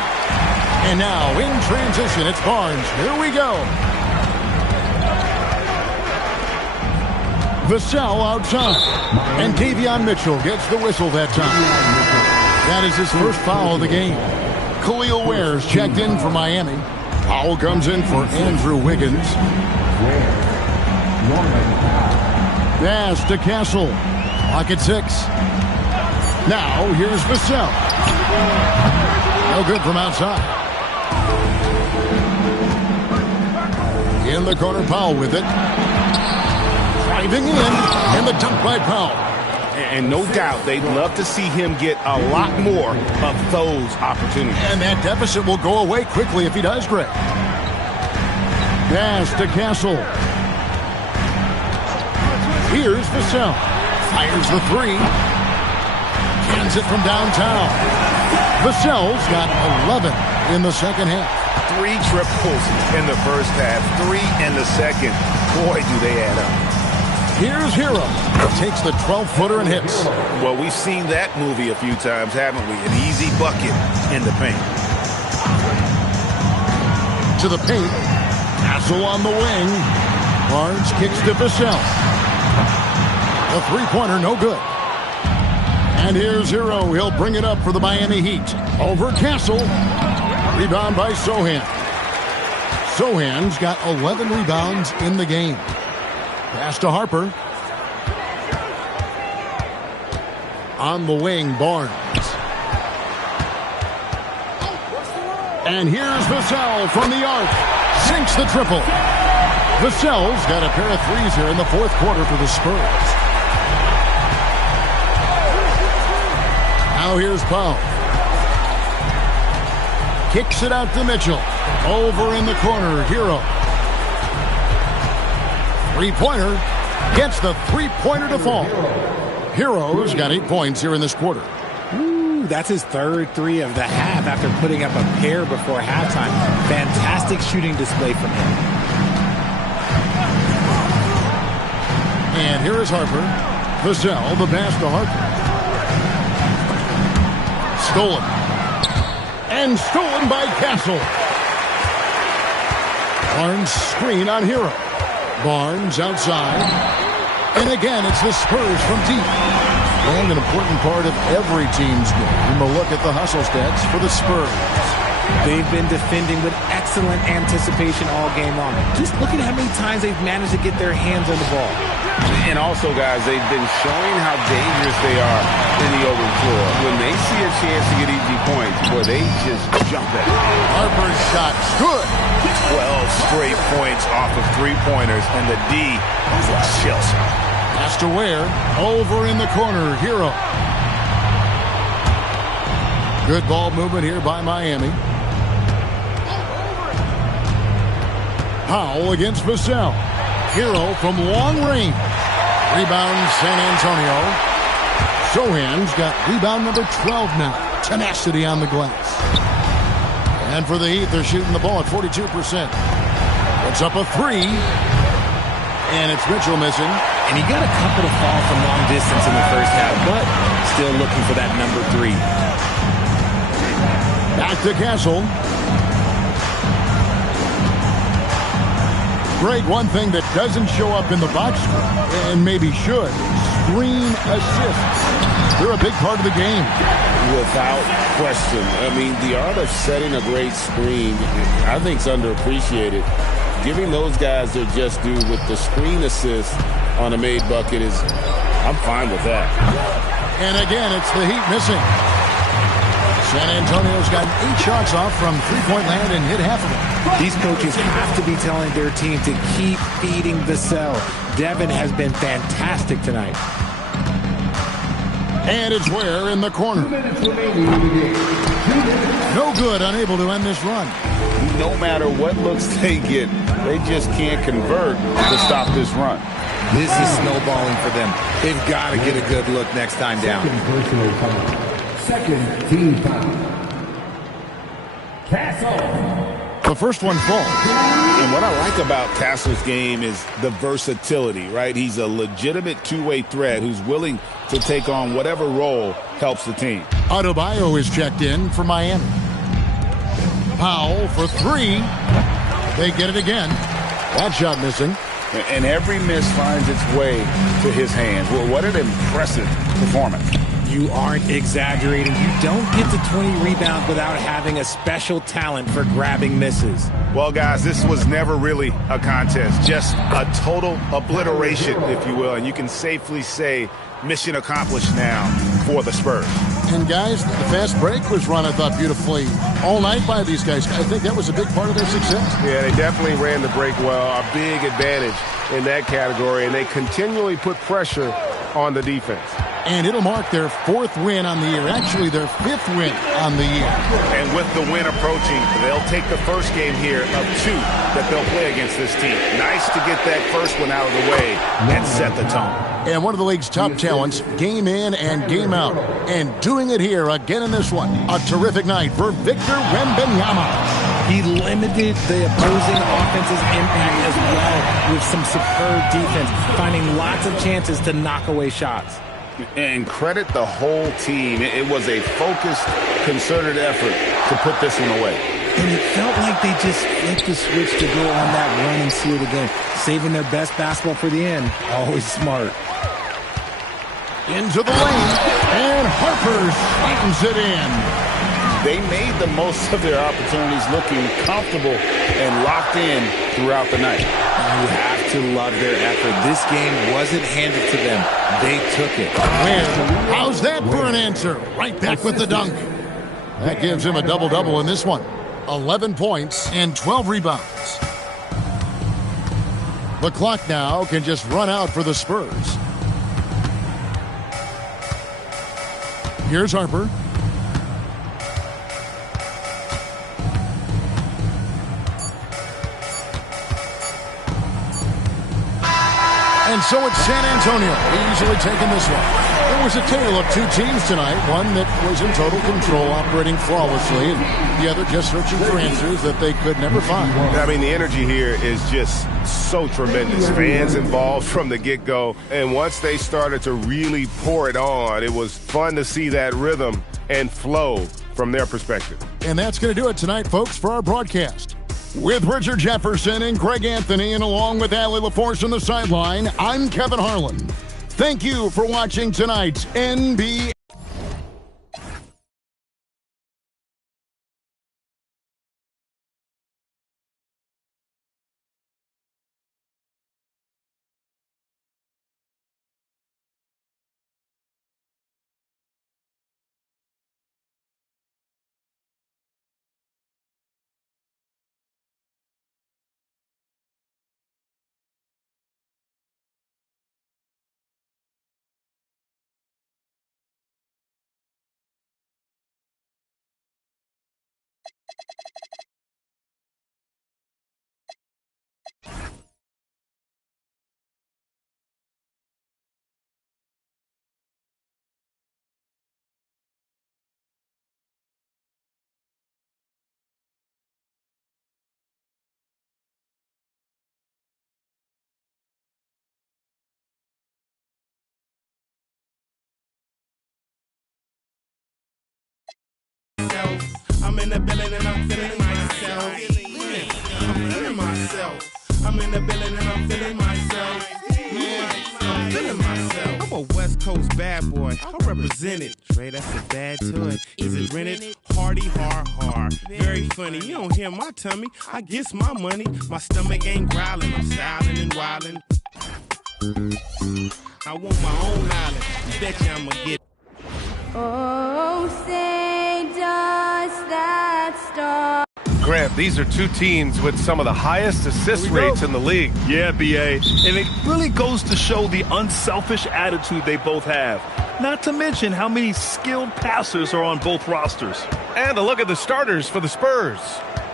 And now, in transition, it's Barnes. Here we go. Vassell outside. And Davion Mitchell gets the whistle that time. That is his first foul of the game. Khalil Ware's checked in for Miami. Powell comes in for Andrew Wiggins. Pass to Castle. Clock at 6. Now, here's Vassell. No good from outside. In the corner, Powell with it. Driving in, and the dunk by Powell. And no doubt, they'd love to see him get a lot more of those opportunities. And that deficit will go away quickly if he does, Greg. Pass to Castle. Here's Vassell. Fires the 3. Cans it from downtown. Vassell's got 11 in the second half. 3 triples in the first half, 3 in the second. Boy, do they add up. Here's Hero. Takes the 12-footer and hits. Well, we've seen that movie a few times, haven't we? An easy bucket in the paint. To the paint. Castle on the wing. Barnes kicks to Vassell. The three-pointer, no good. And here's Hero. He'll bring it up for the Miami Heat. Over Castle. Rebound by Sohan. Sohan's got 11 rebounds in the game. Pass to Harper. On the wing, Barnes. And here's Vassell from the arc. Sinks the triple. Vassell's got a pair of threes here in the fourth quarter for the Spurs. Now here's Powell. Kicks it out to Mitchell. Over in the corner, Hero. Three-pointer. Gets the three-pointer to fall. Hero's got 8 points here in this quarter. Ooh, that's his third 3 of the half after putting up a pair before halftime. Fantastic shooting display from him. And here is Harper. Vassell, the pass to Harper. Stolen. And stolen by Castle. Barnes screen on Hero. Barnes outside. And again, it's the Spurs from deep. And an important part of every team's game. A look at the hustle stats for the Spurs. They've been defending with excellent anticipation all game long. Just look at how many times they've managed to get their hands on the ball. And also, guys, they've been showing how dangerous they are in the open floor. When they see a chance to get easy points, boy, they just jump at it. Harper's shot's good. 12 straight points off of three-pointers, and the D is Chelsea. Pass to Ware. Over in the corner, Hero. Good ball movement here by Miami. Powell against Vassell. Hero from long range. Rebound San Antonio. Sohan's got rebound number 12 now. Tenacity on the glass. And for the Heat, they're shooting the ball at 42%. It's up a three. And it's Mitchell missing. And he got a couple to fall from long distance in the first half, but still looking for that number 3. Back to Castle. Greg, one thing that doesn't show up in the box score, and maybe should, screen assists. They're a big part of the game. Without question. I mean, the art of setting a great screen, I think, is underappreciated. Giving those guys their just due with the screen assist on a made bucket is, I'm fine with that. And again, it's the Heat missing. San Antonio's gotten 8 shots off from three-point land and hit half of them. These coaches have to be telling their team to keep feeding Vassell. Devin has been fantastic tonight. And it's Ware in the corner. No good, unable to end this run. No matter what looks they get, they just can't convert to stop this run. This is snowballing for them. They've got to get a good look next time down. Second team foul. Castle. The first one falls. And what I like about Castle's game is the versatility, right? He's a legitimate two-way threat who's willing to take on whatever role helps the team. Adebayo is checked in for Miami. Powell for 3. They get it again. That shot missing. And every miss finds its way to his hands. Well, what an impressive performance. You aren't exaggerating. You don't get to 20 rebounds without having a special talent for grabbing misses. Well, guys, this was never really a contest. Just a total obliteration, if you will. And you can safely say mission accomplished now for the Spurs. And, guys, the fast break was run, I thought, beautifully all night by these guys. I think that was a big part of their success. Yeah, they definitely ran the break well. A big advantage in that category. And they continually put pressure on the defense. And it'll mark their 4th win on the year. Actually, their 5th win on the year. And with the win approaching, they'll take the first game here of 2 that they'll play against this team. Nice to get that first one out of the way and set the tone. And one of the league's top talents, game in and game out. And doing it here again in this one. A terrific night for Victor Wembanyama. He limited the opposing offense's impact as well with some superb defense, finding lots of chances to knock away shots. And credit the whole team. It was a focused, concerted effort to put this one away. And it felt like they just flipped the switch to go on that run and seal the game, saving their best basketball for the end. Always smart. Into the lane, and Harper slams it in. They made the most of their opportunities, looking comfortable and locked in throughout the night. You have to love their effort. This game wasn't handed to them. They took it. Well, how's that for an answer? Right back with the dunk. That gives him a double-double in this one. 11 points and 12 rebounds. The clock now can just run out for the Spurs. Here's Harper. And so it's San Antonio easily taking this one. It was a tale of 2 teams tonight. One that was in total control, operating flawlessly, and the other just searching for answers that they could never find. I mean, the energy here is just so tremendous. Fans involved from the get-go. And once they started to really pour it on, it was fun to see that rhythm and flow from their perspective. And that's going to do it tonight, folks, for our broadcast. With Richard Jefferson and Craig Anthony, and along with Allie LaForce on the sideline, I'm Kevin Harlan. Thank you for watching tonight's NBA. I'm in the building and I'm feeling myself. I'm feeling myself. I'm in the building and I'm feeling myself. I'm feeling myself. I'm a West Coast bad boy. I represent it. Trey, that's a bad toy. Is it rented? Hardy, hard. Very funny. You don't hear my tummy. I guess my money. My stomach ain't growling. I'm styling and wilding. I want my own island. Bet you I'ma get. Oh, say does that star. Grant, these are two teams with some of the highest assist rates in the league. Yeah, B.A. And it really goes to show the unselfish attitude they both have. Not to mention how many skilled passers are on both rosters. And a look at the starters for the Spurs.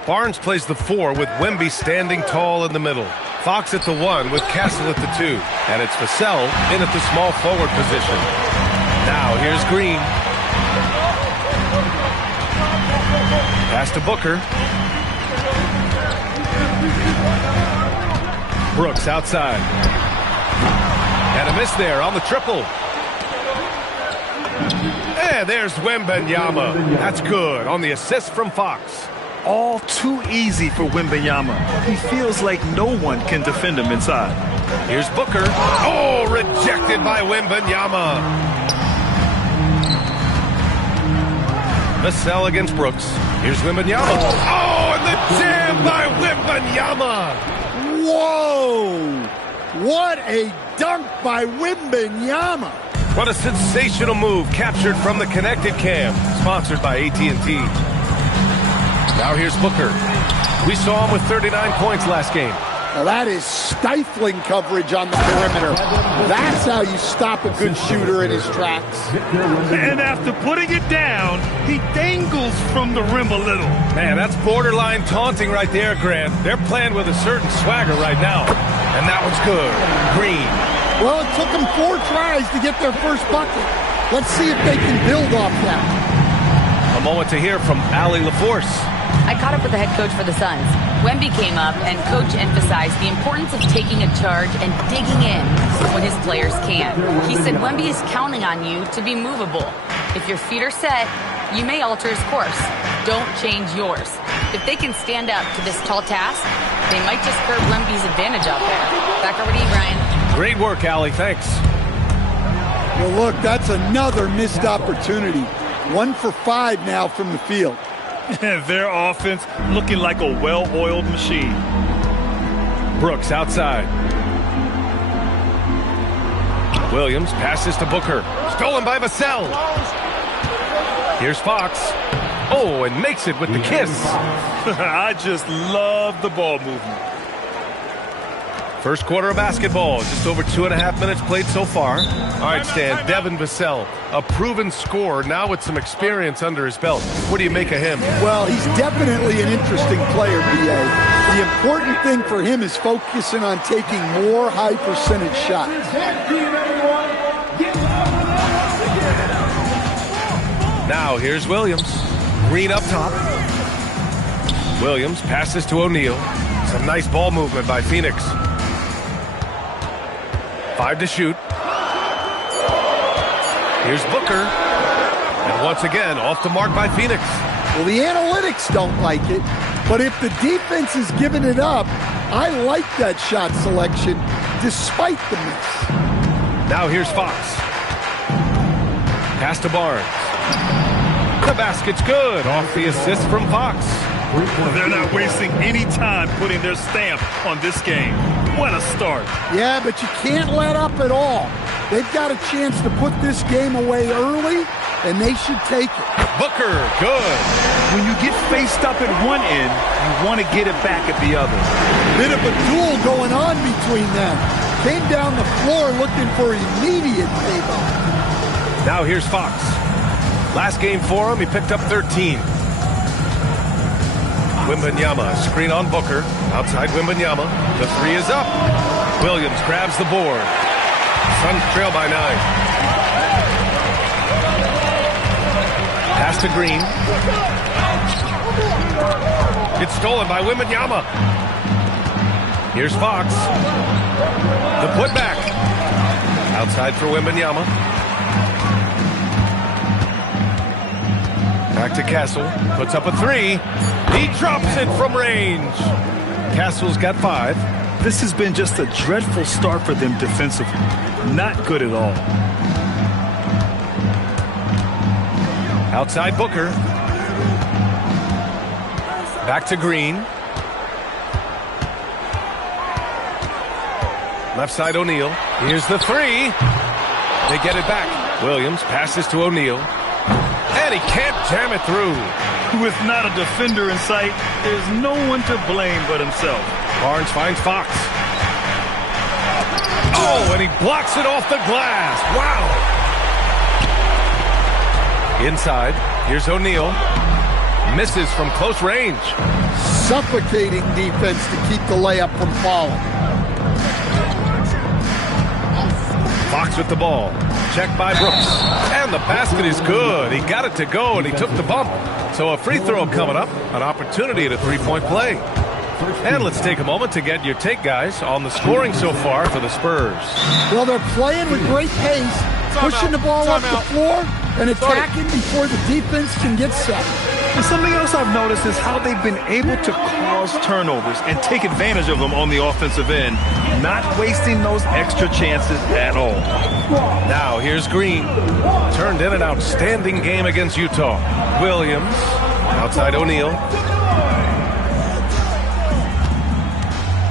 Barnes plays the 4 with Wemby standing tall in the middle. Fox at the 1 with Castle at the 2. And it's Vassell in at the small forward position. Now here's Green. Pass to Booker. Brooks outside. And a miss there on the triple. And there's Wembanyama. That's good on the assist from Fox. All too easy for Wembanyama. He feels like no one can defend him inside. Here's Booker. Oh, rejected by Wembanyama. Vassell against Brooks. Here's Wembanyama. Oh, and the jam by Wembanyama. Whoa! What a dunk by Wembanyama. What a sensational move captured from the connected cam. Sponsored by AT&T. Now here's Booker. We saw him with 39 points last game. Well, that is stifling coverage on the perimeter. That's how you stop a good shooter in his tracks. And after putting it down, he dangles from the rim a little. Man, that's borderline taunting right there, Grant. They're playing with a certain swagger right now. And that one's good. Green. Well, it took them 4 tries to get their first bucket. Let's see if they can build off that. A moment to hear from Allie LaForce. I caught up with the head coach for the Suns. Wemby came up, and Coach emphasized the importance of taking a charge and digging in when his players can. He said Wemby is counting on you to be movable. If your feet are set, you may alter his course. Don't change yours. If they can stand up to this tall task, they might just curb Wemby's advantage out there. Back over to you, Brian. Great work, Allie. Thanks. Well, look, that's another missed opportunity. 1 for 5 now from the field. Their offense looking like a well-oiled machine. Brooks outside. Williams passes to Booker. Stolen by Vassell. Here's Fox. Oh, and makes it with the kiss. I just love the ball movement. First quarter of basketball, just over 2.5 minutes played so far. All right, Stan, Devin Vassell, a proven scorer, now with some experience under his belt. What do you make of him? Well, he's definitely an interesting player, B.A. The important thing for him is focusing on taking more high-percentage shots. Now, here's Williams. Green up top. Williams passes to O'Neal. Some nice ball movement by Phoenix. 5 to shoot. Here's Booker. And once again, off the mark by Phoenix. Well, the analytics don't like it, but if the defense is giving it up, I like that shot selection despite the miss. Now here's Fox. Pass to Barnes. The basket's good off the assist from Fox. They're not wasting any time putting their stamp on this game. What a start. Yeah, but you can't let up at all. They've got a chance to put this game away early, and they should take it. Booker, good. When you get faced up at one end, you want to get it back at the other. Bit of a duel going on between them. Came down the floor looking for immediate payback. Now here's Fox. Last game for him, he picked up 13. Wembanyama, screen on Booker. Outside Wembanyama. The 3 is up. Williams grabs the board. Suns trail by 9. Pass to Green. It's stolen by Wembanyama. Here's Fox. The putback. Outside for Wembanyama. Back to Castle. Puts up a three. He drops it from range. Castle's got 5. This has been just a dreadful start for them defensively. Not good at all. Outside Booker. Back to Green. Left side O'Neal. Here's the three. They get it back. Williams passes to O'Neal. And he can't jam it through. With not a defender in sight, there's no one to blame but himself. Barnes finds Fox. Oh, and he blocks it off the glass. Wow. Inside. Here's O'Neal. Misses from close range. Suffocating defense to keep the layup from falling. Fox with the ball. Checked by Brooks. And the basket is good. He got it to go, and he took the bump. So a free throw coming up. An opportunity at a three-point play. And let's take a moment to get your take, guys, on the scoring so far for the Spurs. Well, they're playing with great pace, pushing the ball up the floor, and attacking before the defense can get set. And something else I've noticed is how they've been able to cause turnovers and take advantage of them on the offensive end, not wasting those extra chances at all. Now here's Green. Turned in an outstanding game against Utah. Williams, outside O'Neal.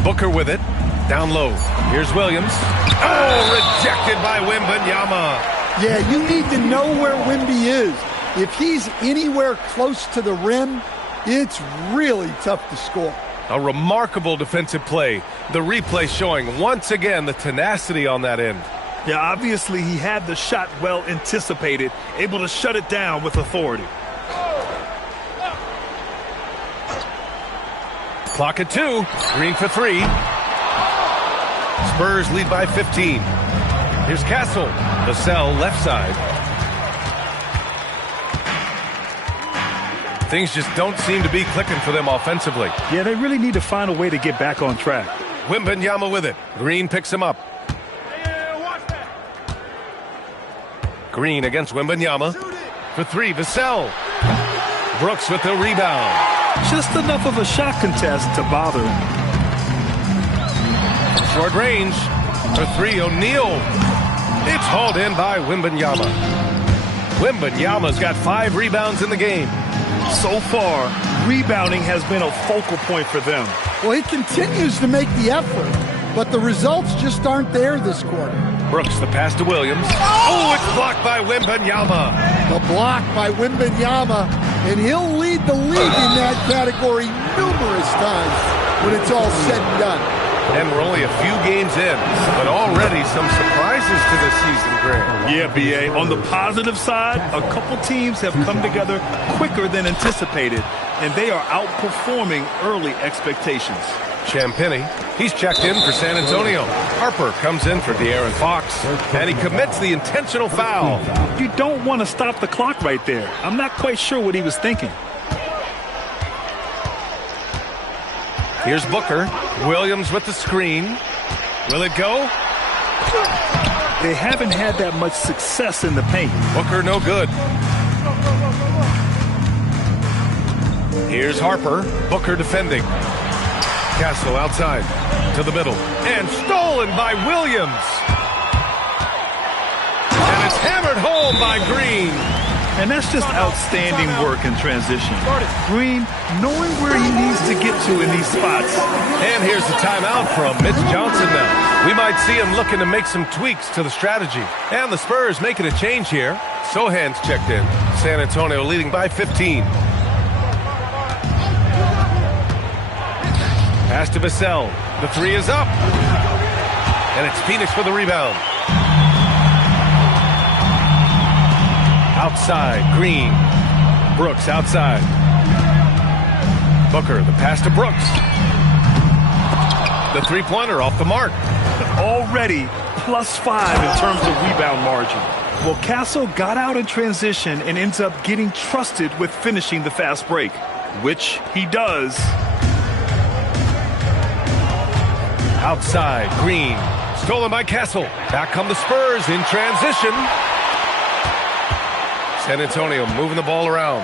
Booker with it, down low. Here's Williams. Oh, rejected by Wembanyama. Yeah, you need to know where Wemby is. If he's anywhere close to the rim, it's really tough to score. A remarkable defensive play. The replay showing once again the tenacity on that end. Yeah, obviously he had the shot well anticipated, able to shut it down with authority. Clock at 2. Green for 3. Spurs lead by 15. Here's Castle. Vassell left side. Things just don't seem to be clicking for them offensively. Yeah, they really need to find a way to get back on track. Wembanyama with it. Green picks him up. Green against Wembanyama. For 3, Vassell. Brooks with the rebound. Just enough of a shot contest to bother him. Short range. For 3, O'Neal. It's hauled in by Wembanyama. Wembanyama's got 5 rebounds in the game. So far, rebounding has been a focal point for them. Well, he continues to make the effort, but the results just aren't there this quarter. Brooks, the pass to Williams. Oh, it's blocked by Wembanyama. The block by Wembanyama, and he'll lead the league in that category numerous times when it's all said and done. And we're only a few games in, but already some surprises to this season, Grant. Yeah, B.A. On the positive side, a couple teams have come together quicker than anticipated, and they are outperforming early expectations. Champagny, he's checked in for San Antonio. Harper comes in for De'Aaron Fox, and he commits the intentional foul. You don't want to stop the clock right there. I'm not quite sure what he was thinking. Here's Booker. Williams with the screen. Will it go? They haven't had that much success in the paint. Booker no good. Here's Harper. Booker defending. Castle outside to the middle. And stolen by Williams. And it's hammered home by Green. And that's just outstanding work in transition. Green knowing where he needs to get to in these spots. And here's the timeout from Mitch Johnson now. We might see him looking to make some tweaks to the strategy. And the Spurs making a change here. Sohan's checked in. San Antonio leading by 15. Pass to Vassell. The 3 is up. And it's Phoenix for the rebound. Outside, Green. Brooks outside. Booker, the pass to Brooks. The three-pointer off the mark. Already +5 in terms of rebound margin. Well, Castle got out in transition and ends up getting trusted with finishing the fast break, which he does. Outside, Green. Stolen by Castle. Back come the Spurs in transition. San Antonio moving the ball around.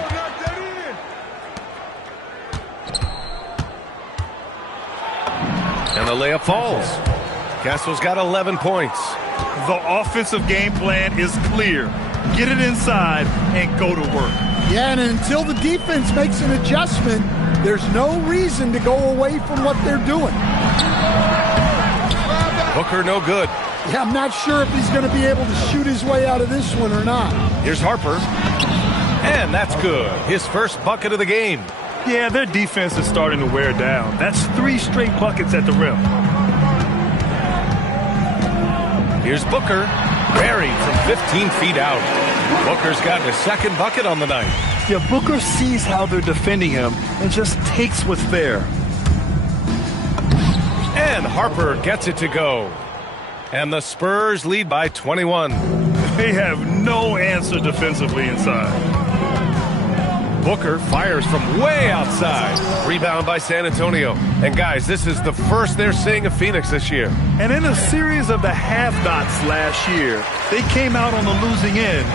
And the layup falls. Castle's got 11 points. The offensive game plan is clear. Get it inside and go to work. Yeah, and until the defense makes an adjustment, there's no reason to go away from what they're doing. Booker no good. Yeah, I'm not sure if he's going to be able to shoot his way out of this one or not. Here's Harper. And that's good. His first bucket of the game. Yeah, their defense is starting to wear down. That's 3 straight buckets at the rim. Here's Booker. Buried from 15 feet out. Booker's gotten his second bucket on the night. Yeah, Booker sees how they're defending him and just takes what's there. And Harper gets it to go. And the Spurs lead by 21. They have no answer defensively inside. Booker fires from way outside. Rebound by San Antonio. And guys, this is the first they're seeing of Phoenix this year. And in a series of the half-dots last year, they came out on the losing end,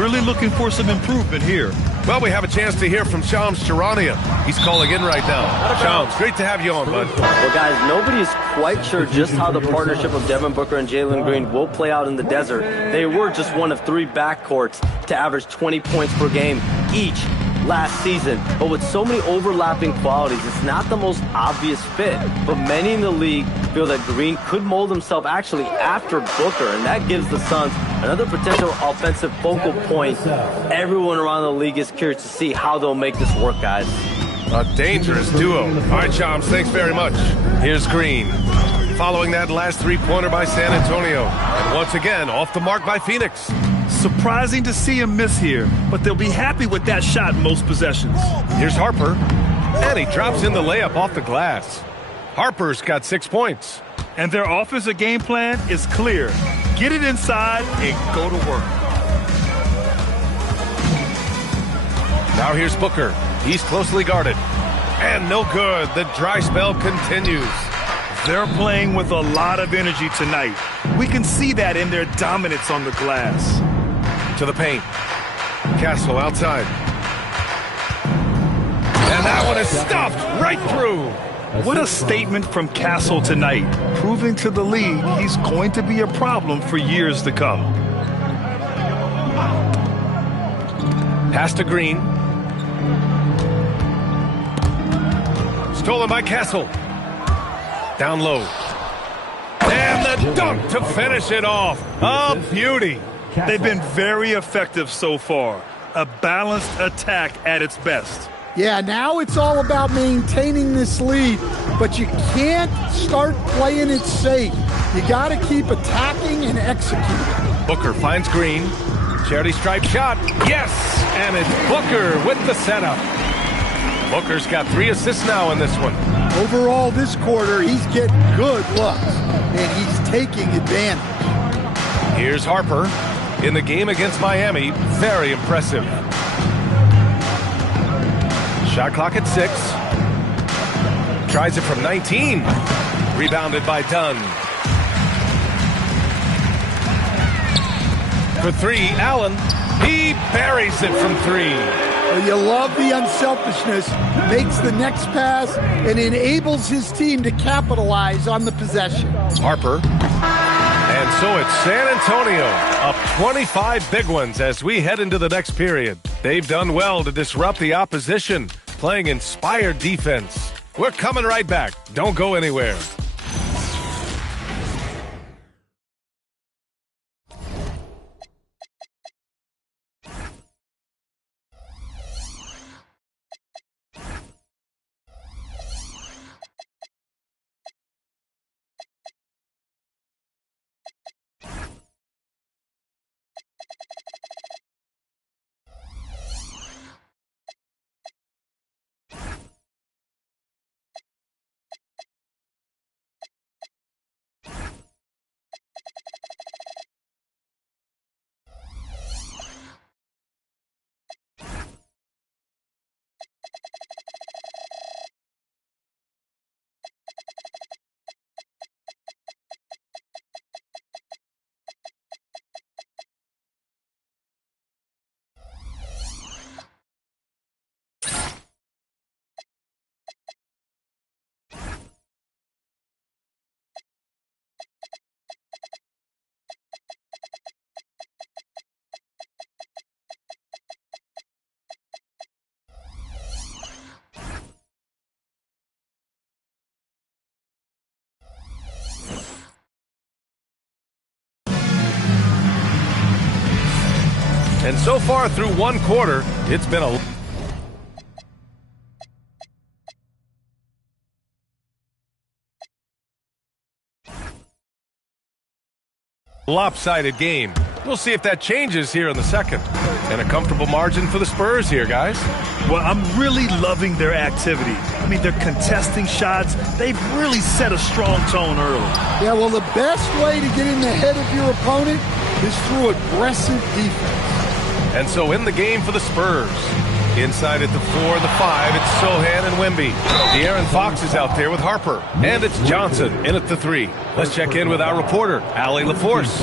really looking for some improvement here. Well, we have a chance to hear from Shams Charania. He's calling in right now. Shams, great to have you on, bud. Well, guys, nobody's quite sure just how the partnership of Devin Booker and Jalen Green will play out in the desert. They were just one of 3 backcourts to average 20 points per game each last season. But with so many overlapping qualities, it's not the most obvious fit. But many in the league feel that Green could mold himself actually after Booker, and that gives the Suns another potential offensive focal point. Everyone around the league is curious to see how they'll make this work, guys. A dangerous duo. All right, Shams, thanks very much. Here's Green. Following that last 3-pointer by San Antonio. And once again, off the mark by Phoenix. Surprising to see him miss here, but they'll be happy with that shot most possessions. Here's Harper. And he drops in the layup off the glass. Harper's got 6 points. And their offensive game plan is clear. Get it inside and go to work. Now here's Booker. He's closely guarded. And no good. The dry spell continues. They're playing with a lot of energy tonight. We can see that in their dominance on the glass. To the paint. Castle outside. And that one is stuffed right through. What a statement from Castle tonight, proving to the league he's going to be a problem for years to come. Pass to Green. Stolen by Castle. Down low. And the dunk to finish it off. A beauty. They've been very effective so far. A balanced attack at its best. Yeah, now it's all about maintaining this lead, but you can't start playing it safe. You got to keep attacking and executing. Booker finds Green. Charity stripe shot. Yes! And it's Booker with the setup. Booker's got 3 assists now in this one. Overall, this quarter, he's getting good looks, and he's taking advantage. Here's Harper. In the game against Miami, very impressive. Shot clock at 6. Tries it from 19. Rebounded by Dunn. For 3, Allen. He buries it from 3. Well, you love the unselfishness. Makes the next pass and enables his team to capitalize on the possession. Harper. And so it's San Antonio up 25 big ones as we head into the next period. They've done well to disrupt the opposition, playing inspired defense. We're coming right back. Don't go anywhere. And so far through one quarter, it's been a lopsided game. We'll see if that changes here in the second. And a comfortable margin for the Spurs here, guys. Well, I'm really loving their activity. I mean, they're contesting shots. They've really set a strong tone early. Yeah, well, the best way to get in the head of your opponent is through aggressive defense. And so in the game for the Spurs, inside at the 4 and the 5, it's Sohan and Wemby. De'Aaron Fox is out there with Harper. And it's Johnson in at the 3. Let's check in with our reporter, Allie LaForce.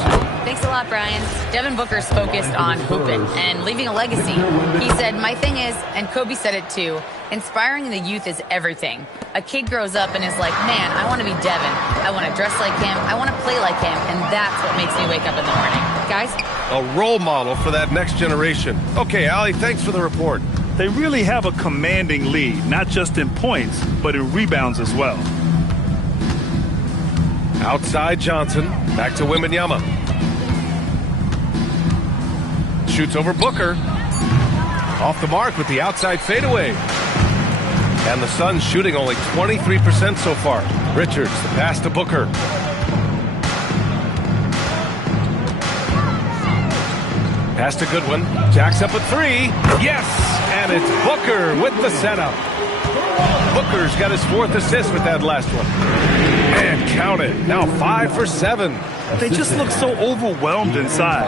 Thanks a lot, Brian. Devin Booker's focused on hooping and leaving a legacy. He said, my thing is, and Kobe said it too, inspiring the youth is everything. A kid grows up and is like, man, I want to be Devin. I want to dress like him. I want to play like him. And that's what makes me wake up in the morning. Guys? A role model for that next generation. Okay, Allie, thanks for the report. They really have a commanding lead, not just in points, but in rebounds as well. Outside Johnson, back to Wembanyama. Shoots over Booker. Off the mark with the outside fadeaway. And the Suns shooting only 23% so far. Richards, the pass to Booker. Pass to Goodwin. Jacks up a 3. Yes! And it's Booker with the setup. Booker's got his 4th assist with that last one. And count it. Now 5 for 7. They just look so overwhelmed inside.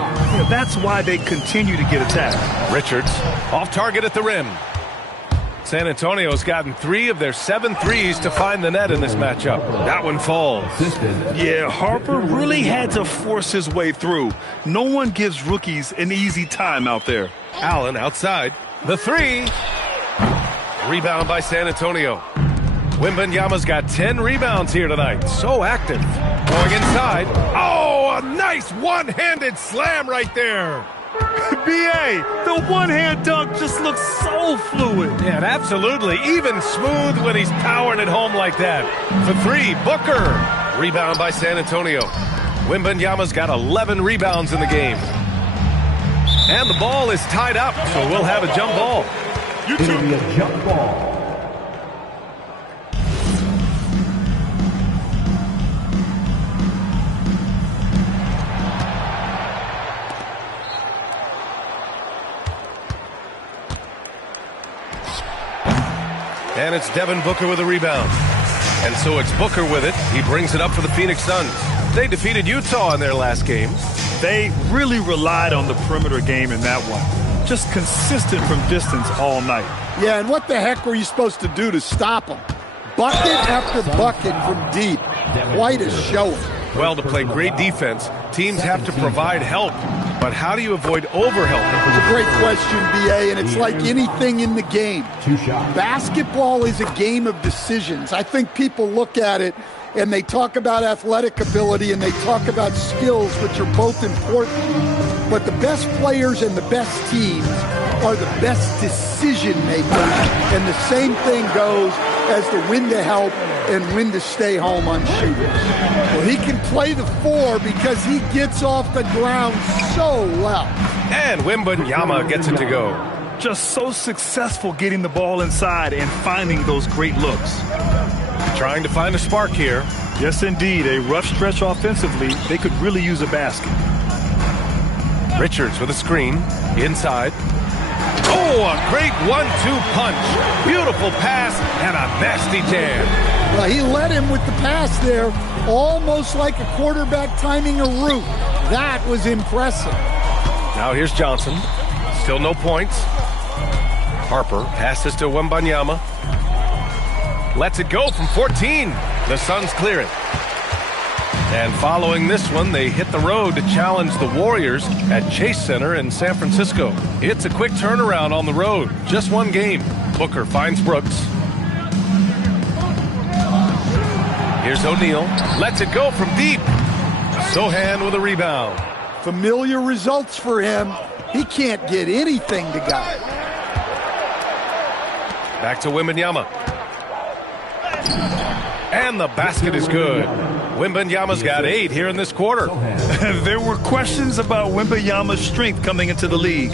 That's why they continue to get attacked. Richards off target at the rim. San Antonio's gotten 3 of their 7 threes to find the net in this matchup. That one falls. Yeah, Harper really had to force his way through. No one gives rookies an easy time out there. Allen outside. The 3. Rebound by San Antonio. Wembanyama's got 10 rebounds here tonight. So active. Going inside. Oh, a nice one-handed slam right there. B.A., the one-hand dunk just looks so fluid. Yeah, absolutely. Even smooth when he's powering it home like that. For 3, Booker. Rebound by San Antonio. Wembanyama's got 11 rebounds in the game. And the ball is tied up, so we'll have a jump ball. It'll be a jump ball. And it's Devin Booker with a rebound. And so it's Booker with it. He brings it up for the Phoenix Suns. They defeated Utah in their last game. They really relied on the perimeter game in that one. Just consistent from distance all night. Yeah, and what the heck were you supposed to do to stop them? Bucket after bucket from deep. Quite a showing. Well, to play great defense, teams have to provide help. But how do you avoid overhelping? It's a great question, B.A., and it's like anything in the game. Basketball is a game of decisions. I think people look at it and they talk about athletic ability and they talk about skills, which are both important. But the best players and the best teams are the best decision makers. And the same thing goes as to when to help and when to stay home on shooters. Well, he can play the 4 because he gets off the ground so well. And Wembanyama gets it to go. Just so successful getting the ball inside and finding those great looks. Trying to find a spark here. Yes, indeed. A rough stretch offensively. They could really use a basket. Richards with a screen. Inside. Oh, a great 1-2 punch. Beautiful pass and a nasty jam. Well, he led him with the pass there, almost like a quarterback timing a route. That was impressive. Now here's Johnson. Still no points. Harper passes to Wembanyama. Lets it go from 14. The Suns clear it. And following this one, they hit the road to challenge the Warriors at Chase Center in San Francisco. It's a quick turnaround on the road. Just one game. Booker finds Brooks. Here's O'Neal. Lets it go from deep. Sohan with a rebound. Familiar results for him. He can't get anything to guide. Back to Wembanyama. And the basket is good. Wembanyama's got 8 here in this quarter. There were questions about Wembanyama's strength coming into the league.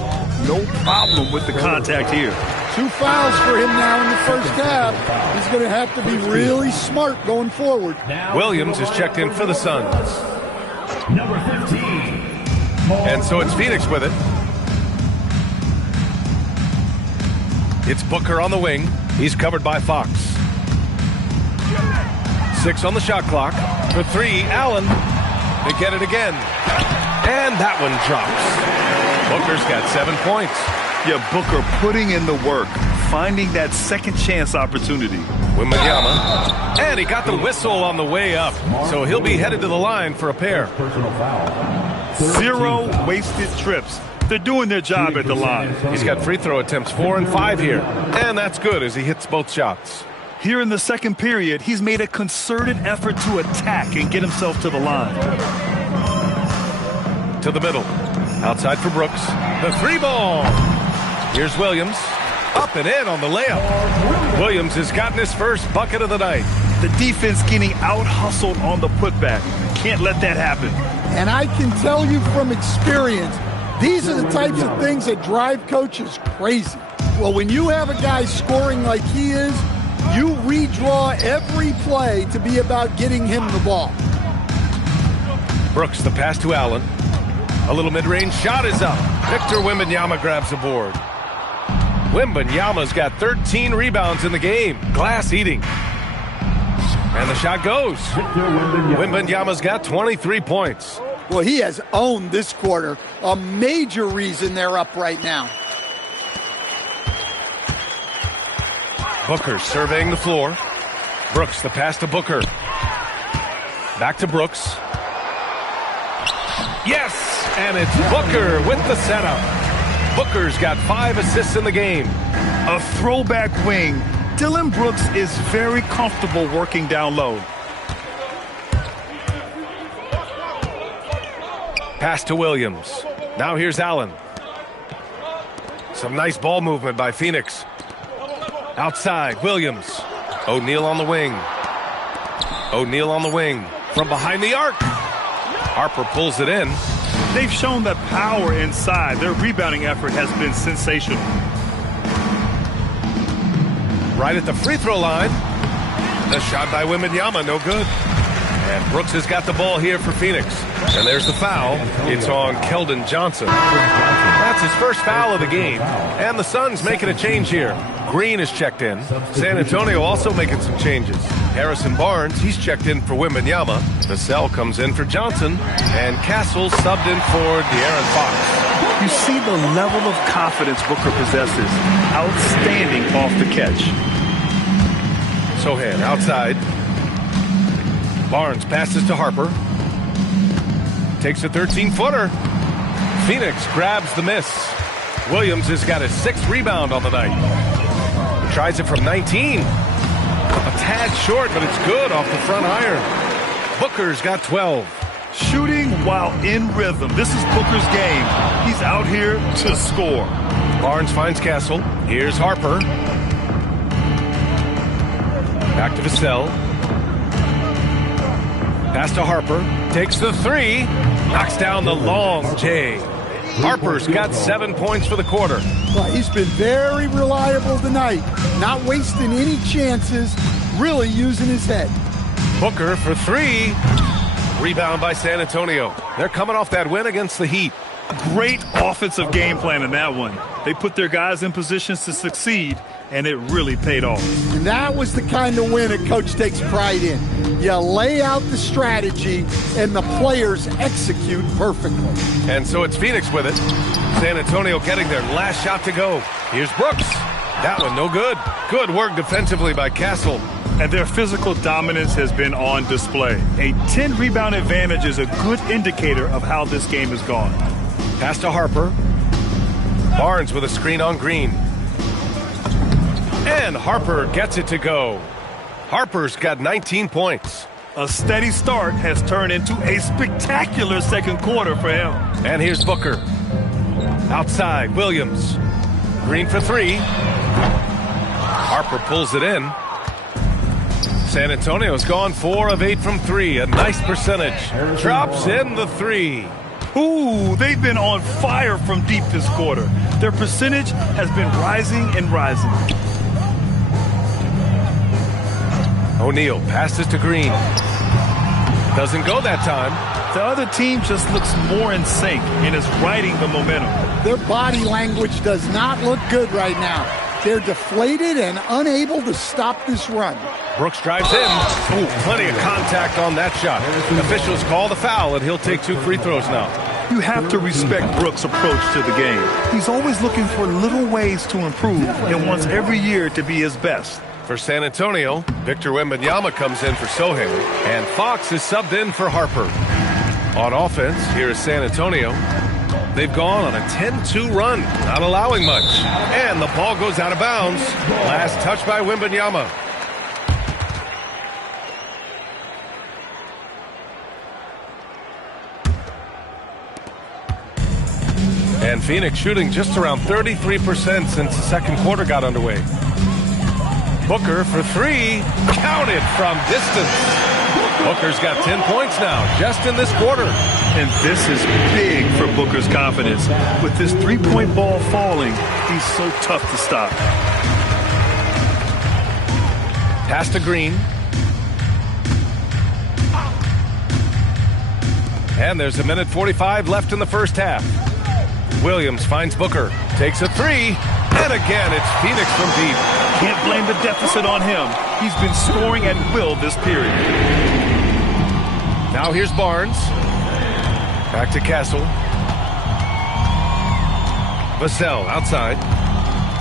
No problem with the contact here. 2 fouls for him now in the first half. He's going to have to be really smart going forward. Williams is checked in for the Suns. Number 15. And so it's Phoenix with it. It's Booker on the wing. He's covered by Fox. 6 on the shot clock. For 3, Allen. They get it again. And that one drops. Booker's got 7 points. Yeah, Booker putting in the work, finding that second chance opportunity. Wembanyama. And he got the whistle on the way up. So he'll be headed to the line for a pair. 0 wasted trips. They're doing their job at the line. He's got free throw attempts 4 and 5 here. And that's good as he hits both shots. Here in the second period, he's made a concerted effort to attack and get himself to the line. To the middle. Outside for Brooks. The 3 ball. Here's Williams. Up and in on the layup. Williams has gotten his first bucket of the night. The defense getting out-hustled on the putback. Can't let that happen. And I can tell you from experience, these are the types of things that drive coaches crazy. Well, when you have a guy scoring like he is, you redraw every play to be about getting him the ball. Brooks, the pass to Allen. A little mid-range shot is up. Victor Wembanyama grabs the board. Wembanyama's got 13 rebounds in the game. Glass eating. And the shot goes. Wembanyama's got 23 points. Well, he has owned this quarter. A major reason they're up right now. Booker surveying the floor. Brooks, the pass to Booker. Back to Brooks. Yes! And it's Booker with the setup. Booker's got 5 assists in the game. A throwback wing. Dillon Brooks is very comfortable working down low. Pass to Williams. Now here's Allen. Some nice ball movement by Phoenix. Outside, Williams. O'Neal on the wing. O'Neal on the wing. From behind the arc. Harper pulls it in. They've shown that power inside. Their rebounding effort has been sensational. Right at the free throw line. The shot by Wembanyama, no good. And Brooks has got the ball here for Phoenix. And there's the foul. It's on Keldon Johnson. That's his first foul of the game. And the Suns making a change here. Green is checked in. San Antonio also making some changes. Harrison Barnes, he's checked in for Wembanyama. Vassell comes in for Johnson. And Castle subbed in for De'Aaron Fox. You see the level of confidence Booker possesses. Outstanding off the catch. Sohan outside. Barnes passes to Harper. Takes a 13-footer. Phoenix grabs the miss. Williams has got his 6th rebound on the night. Tries it from 19. A tad short, but it's good off the front iron. Booker's got 12. Shooting while in rhythm. This is Booker's game. He's out here to score. Barnes finds Castle. Here's Harper. Back to Vassell. Pass to Harper. Takes the 3. Knocks down the long J. Harper's got 7 points for the quarter. Well, he's been very reliable tonight. Not wasting any chances. Really using his head. Booker for 3. Rebound by San Antonio. They're coming off that win against the Heat. Great offensive game plan in that one. They put their guys in positions to succeed, and it really paid off. And that was the kind of win a coach takes pride in. You lay out the strategy, and the players execute perfectly. And so it's Phoenix with it. San Antonio getting their last shot to go. Here's Brooks. That one no good. Good work defensively by Castle. And their physical dominance has been on display. A 10-rebound advantage is a good indicator of how this game has gone. Pass to Harper. Barnes with a screen on Green. And Harper gets it to go. Harper's got 19 points. A steady start has turned into a spectacular second quarter for him. And here's Booker. Outside, Williams. Green for 3. Harper pulls it in. San Antonio's gone 4 of 8 from 3. A nice percentage. Drops in the 3. Ooh, they've been on fire from deep this quarter. Their percentage has been rising and rising. O'Neal passes to Green. Doesn't go that time. The other team just looks more in sync and is riding the momentum. Their body language does not look good right now. They're deflated and unable to stop this run. Brooks drives in. Ooh, plenty of contact on that shot. Officials call the foul, and he'll take 2 free throws now. You have to respect Brooks' approach to the game. He's always looking for little ways to improve and wants every year to be his best. For San Antonio, Victor Wembanyama comes in for Sohan, and Fox is subbed in for Harper. On offense, here is San Antonio. They've gone on a 10-2 run, not allowing much. And the ball goes out of bounds. Last touch by Wembanyama. And Phoenix shooting just around 33% since the second quarter got underway. Booker for 3, counted from distance. Booker's got 10 points now, just in this quarter. And this is big for Booker's confidence. With this three-point ball falling, he's so tough to stop. Pass to Green. And there's 1:45 left in the first half. Williams finds Booker, takes a 3, and again it's Phoenix from deep. Can't blame the deficit on him. He's been scoring at will this period. Now here's Barnes. Back to Castle. Vassell outside.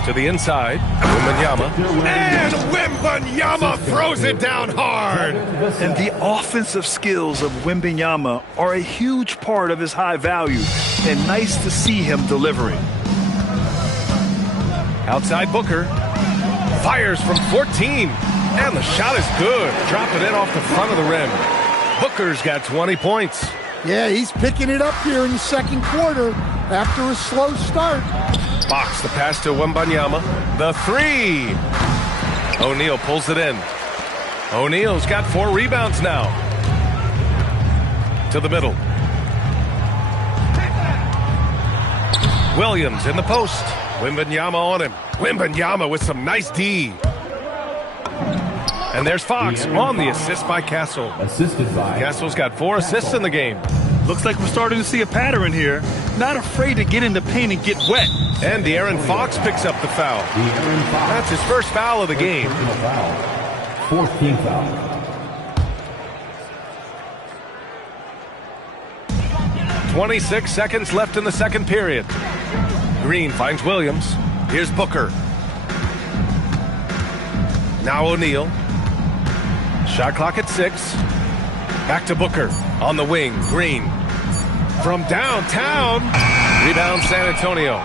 To the inside. Wembanyama. And Wembanyama throws it down hard. And the offensive skills of Wembanyama are a huge part of his high value. And nice to see him delivering. Outside Booker. Fires from 14. And the shot is good. Dropping it off the front of the rim. Booker's got 20 points. Yeah, he's picking it up here in the second quarter after a slow start. Fox the pass to Wembanyama. The 3. O'Neal pulls it in. O'Neal's got 4 rebounds now. To the middle. Williams in the post. Wembanyama on him. Wembanyama with some nice D. And there's Fox on the assist by Castle. Assisted by Castle's got 4 assists in the game. Looks like we're starting to see a pattern here. Not afraid to get in the paint and get wet. And De'Aaron Fox picks up the foul. That's his first foul of the game. 14th foul. 26 seconds left in the second period. Green finds Williams. Here's Booker. Now O'Neal. Shot clock at 6. Back to Booker. On the wing, Green. From downtown. Rebound San Antonio.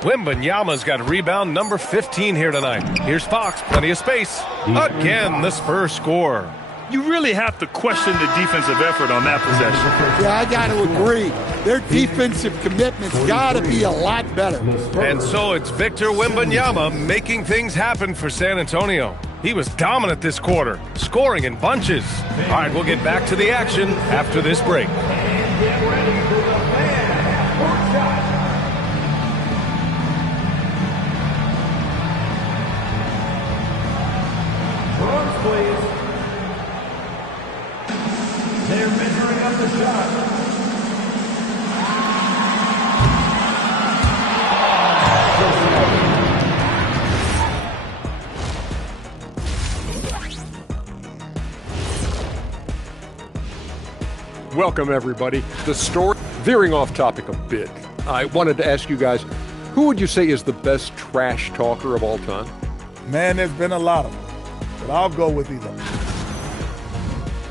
Wembanyama's got rebound number 15 here tonight. Here's Fox. Plenty of space. Again, the Spurs score. You really have to question the defensive effort on that possession. Yeah, I got to agree. Their defensive commitment's got to be a lot better. And so it's Victor Wembanyama making things happen for San Antonio. He was dominant this quarter, scoring in bunches. All right, we'll get back to the action after this break. Please. They're measuring up the shot. Welcome, everybody. The story, veering off topic a bit, I wanted to ask you guys, who would you say is the best trash talker of all time? Man, there's been a lot of them, but I'll go with either.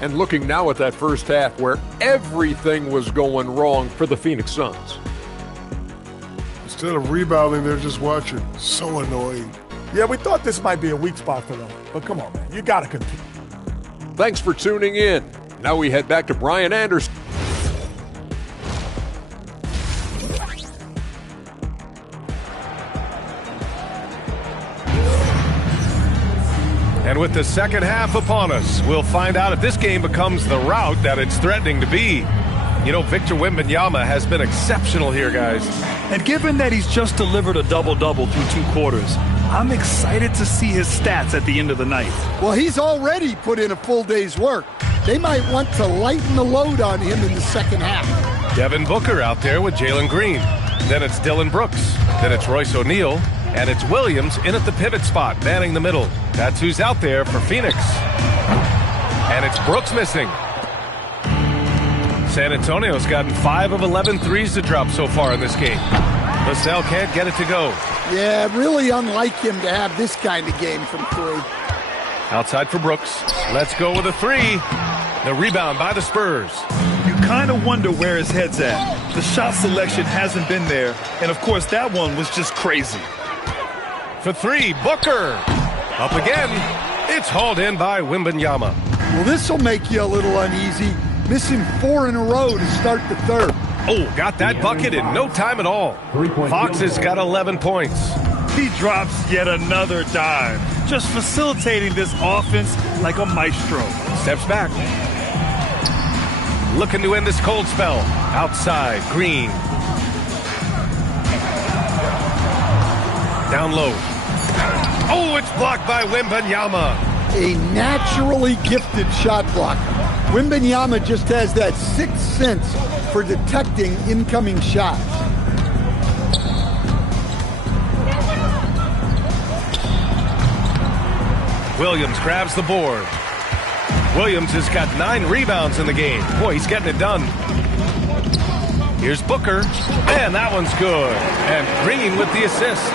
And looking now at that first half where everything was going wrong for the Phoenix Suns. Instead of rebounding, they're just watching. So annoying. Yeah, we thought this might be a weak spot for them, but come on, man. You got to compete. Thanks for tuning in. Now we head back to Brian Anderson. And with the second half upon us, we'll find out if this game becomes the rout that it's threatening to be. You know, Victor Wembanyama has been exceptional here, guys. And given that he's just delivered a double-double through 2 quarters, I'm excited to see his stats at the end of the night. Well, he's already put in a full day's work. They might want to lighten the load on him in the second half. Devin Booker out there with Jalen Green. Then it's Dylan Brooks. Then it's Royce O'Neal. And it's Williams in at the pivot spot, manning the middle. That's who's out there for Phoenix. And it's Brooks missing. San Antonio's gotten 5 of 11 threes to drop so far in this game. Vassell can't get it to go. Yeah, really unlike him to have this kind of game from 3. Outside for Brooks. Let's go with a 3. The rebound by the Spurs. You kind of wonder where his head's at. The shot selection hasn't been there. And, of course, that one was just crazy. For 3, Booker. Up again. It's hauled in by Wembanyama. Well, this will make you a little uneasy. Missing 4 in a row to start the third. Oh, got that bucket in no time at all. Fox has got 11 points. He drops yet another dime, just facilitating this offense like a maestro. Steps back. Looking to end this cold spell. Outside, Green. Down low. Oh, it's blocked by Wembanyama. A naturally gifted shot blocker. Wembanyama just has that 6th sense for detecting incoming shots. Williams grabs the board. Williams has got 9 rebounds in the game. Boy, he's getting it done. Here's Booker. And that one's good. And Green with the assist.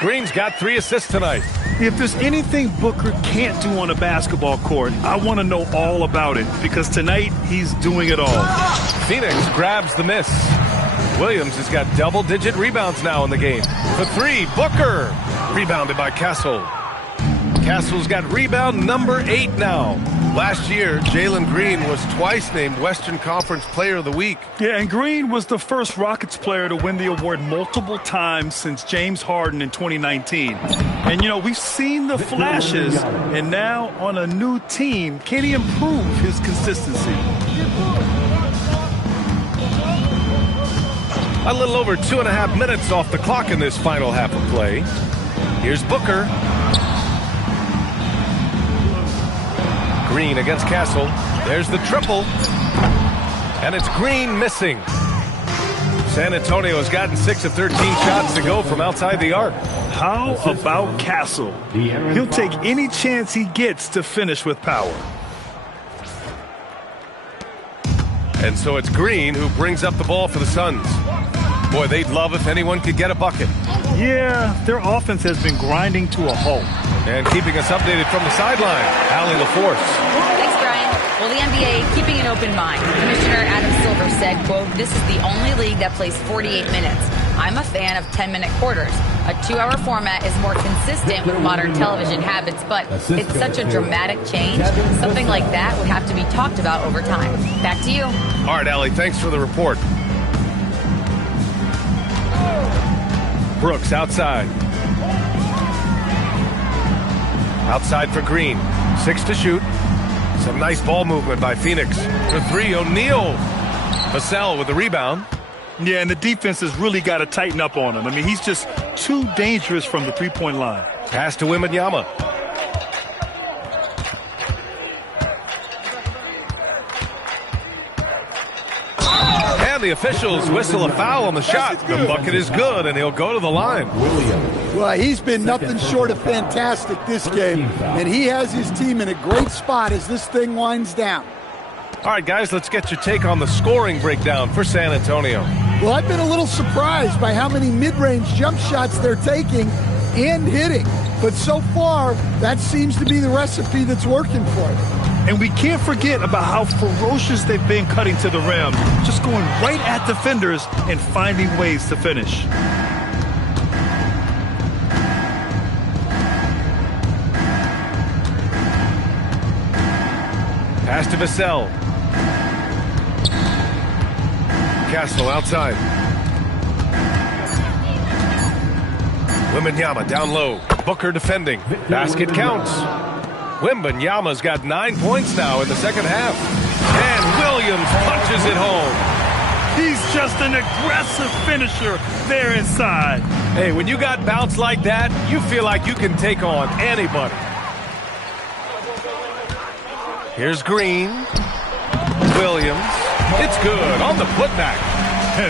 Green's got 3 assists tonight. If there's anything Booker can't do on a basketball court, I want to know all about it, because tonight he's doing it all. Phoenix grabs the miss. Williams has got double-digit rebounds now in the game. For 3, Booker. Rebounded by Castle. Castle's got rebound number 8 now. Last year, Jalen Green was twice named Western Conference Player of the Week. Yeah, and Green was the first Rockets player to win the award multiple times since James Harden in 2019. And, you know, we've seen the flashes, and now on a new team, can he improve his consistency? A little over 2.5 minutes off the clock in this final half of play. Here's Booker. Green against Castle. There's the triple. And it's Green missing. San Antonio has gotten 6 of 13 shots to go from outside the arc. How about Castle? He'll take any chance he gets to finish with power. And so it's Green who brings up the ball for the Suns. Boy, they'd love if anyone could get a bucket. Yeah, their offense has been grinding to a halt. And keeping us updated from the sideline, Allie LaForce. Thanks, Brian. Well, the NBA keeping an open mind. Commissioner Adam Silver said, quote, "This is the only league that plays 48 minutes. I'm a fan of 10-minute quarters. A 2-hour format is more consistent with modern television habits, but it's such a dramatic change. Something like that would have to be talked about over time." Back to you. All right, Allie, thanks for the report. Brooks outside. Outside for Green. 6 to shoot. Some nice ball movement by Phoenix. For 3, O'Neal. Vassell with the rebound. Yeah, and the defense has really got to tighten up on him. I mean, he's just too dangerous from the three-point line. Pass to Wembanyama. And the officials whistle a foul on the shot. The bucket is good, and he'll go to the line. Well, he's been nothing short of fantastic this game, and he has his team in a great spot as this thing winds down. All right, guys, let's get your take on the scoring breakdown for San Antonio. Well, I've been a little surprised by how many mid-range jump shots they're taking and hitting. But so far, that seems to be the recipe that's working for them. And we can't forget about how ferocious they've been cutting to the rim, just going right at defenders and finding ways to finish. Pass to Vassell. Castle outside. Wembanyama down low. Booker defending. Basket counts. Wembanyama's got 9 points now in the second half. And Williams punches it home. He's just an aggressive finisher there inside. Hey, when you got bounce like that, you feel like you can take on anybody. Here's Green. Williams. It's good on the putback.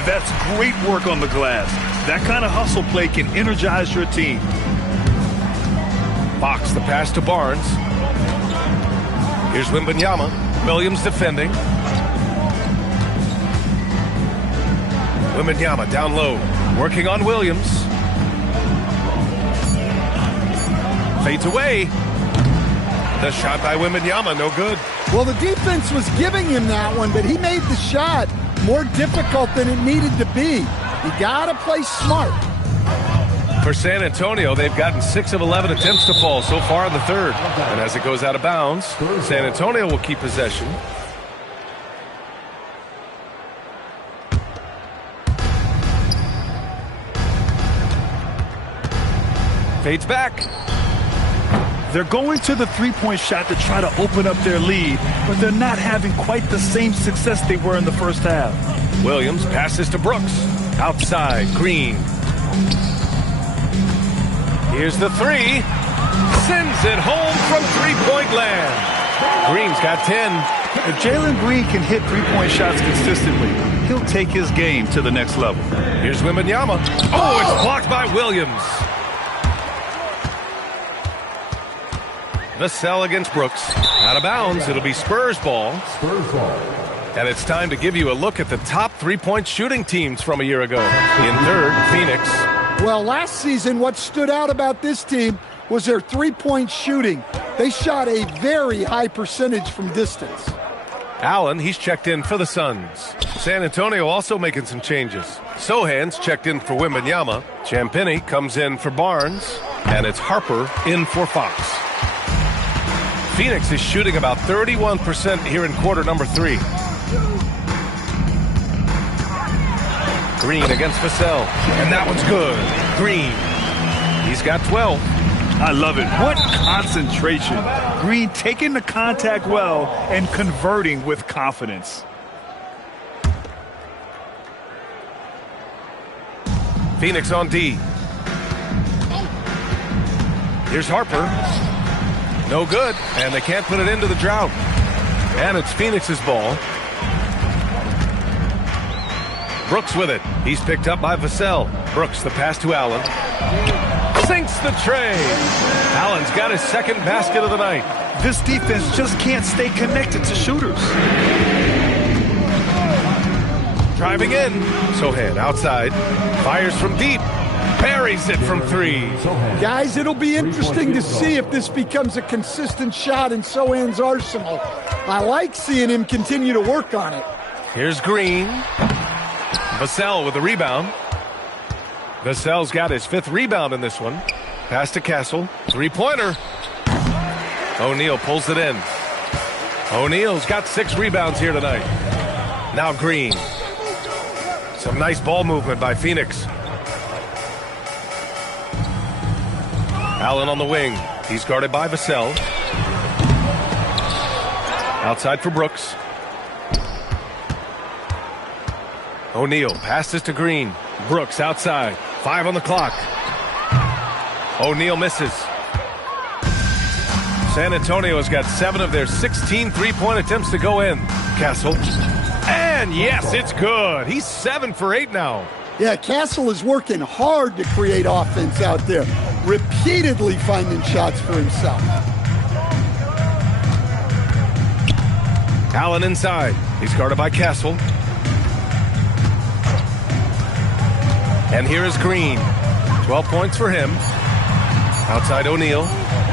That's great work on the glass. That kind of hustle play can energize your team. Fox, the pass to Barnes. Here's Wembanyama. Williams defending. Wembanyama down low. Working on Williams. Fades away. The shot by Wembanyama, no good. Well, the defense was giving him that one, but he made the shot more difficult than it needed to be. You got to play smart. For San Antonio, they've gotten 6 of 11 attempts to fall so far in the third. And as it goes out of bounds, San Antonio will keep possession. Fades back. They're going to the three-point shot to try to open up their lead, but they're not having quite the same success they were in the first half. Williams passes to Brooks. Outside, Green. Here's the three. Sends it home from three-point land. Green's got 10. If Jalen Green can hit three-point shots consistently, he'll take his game to the next level. Here's Wembanyama. Oh, it's blocked by Williams. Vassell against Brooks. Out of bounds. It'll be Spurs ball. And it's time to give you a look at the top three-point shooting teams from a year ago. In third, Phoenix. Well, last season, what stood out about this team was their three-point shooting. They shot a very high percentage from distance. Allen, he's checked in for the Suns. San Antonio also making some changes. Sohan's checked in for Wembanyama. Champagnie comes in for Barnes. And it's Harper in for Fox. Phoenix is shooting about 31% here in quarter number 3. Green against Vassell. And that one's good. Green. He's got 12. I love it. What concentration. Green taking the contact well and converting with confidence. Phoenix on D. Here's Harper. No good, and they can't put it into the drought. And it's Phoenix's ball. Brooks with it. He's picked up by Vassell. Brooks, the pass to Allen. Sinks the tray. Allen's got his second basket of the night. This defense just can't stay connected to shooters. Driving in. Sohan outside. Fires from deep. Buries it from 3. Guys, it'll be interesting to see if this becomes a consistent shot in Sohan's arsenal. I like seeing him continue to work on it. Here's Green. Vassell with the rebound. Vassell's got his 5th rebound in this one. Pass to Castle. 3-pointer. O'Neal pulls it in. O'Neal's got 6 rebounds here tonight. Now Green. Some nice ball movement by Phoenix. Allen on the wing. He's guarded by Vassell. Outside for Brooks. O'Neal passes to Green. Brooks outside. 5 on the clock. O'Neal misses. San Antonio has got 7 of their 16 three-point attempts to go in. Castle. And yes, it's good. He's 7 for 8 now. Yeah, Castle is working hard to create offense out there, repeatedly finding shots for himself. Allen inside. He's guarded by Castle. And here is Green. 12 points for him. Outside O'Neal.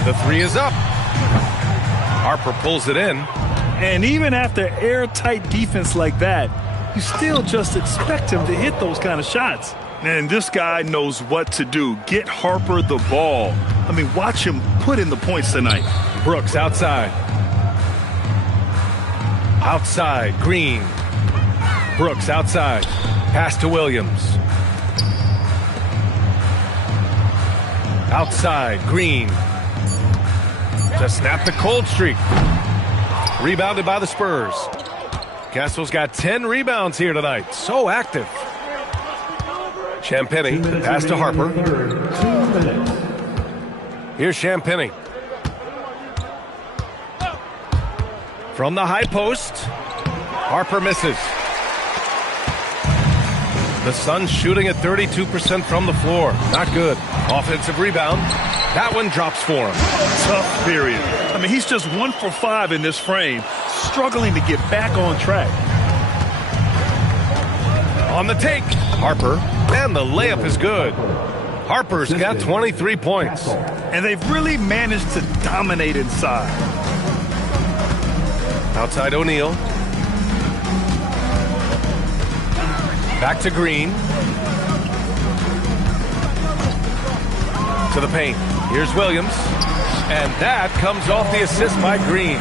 The 3 is up. Harper pulls it in. And even after airtight defense like that, you still just expect him to hit those kind of shots. And this guy knows what to do. Get Harper the ball. I mean, watch him put in the points tonight. Brooks outside. Outside, Green. Brooks outside. Pass to Williams. Outside, Green. To snap the cold streak. Rebounded by the Spurs. Castle's got 10 rebounds here tonight. So active. Champagny, pass to Harper. Here's Champagny. From the high post, Harper misses. The Suns shooting at 32% from the floor. Not good. Offensive rebound. That one drops for him. Tough period. I mean, he's just 1 for 5 in this frame, struggling to get back on track. On the take, Harper, and the layup is good. Harper's got 23 points. And they've really managed to dominate inside. Outside O'Neal. Back to Green. To the paint. Here's Williams. And that comes off the assist by Green.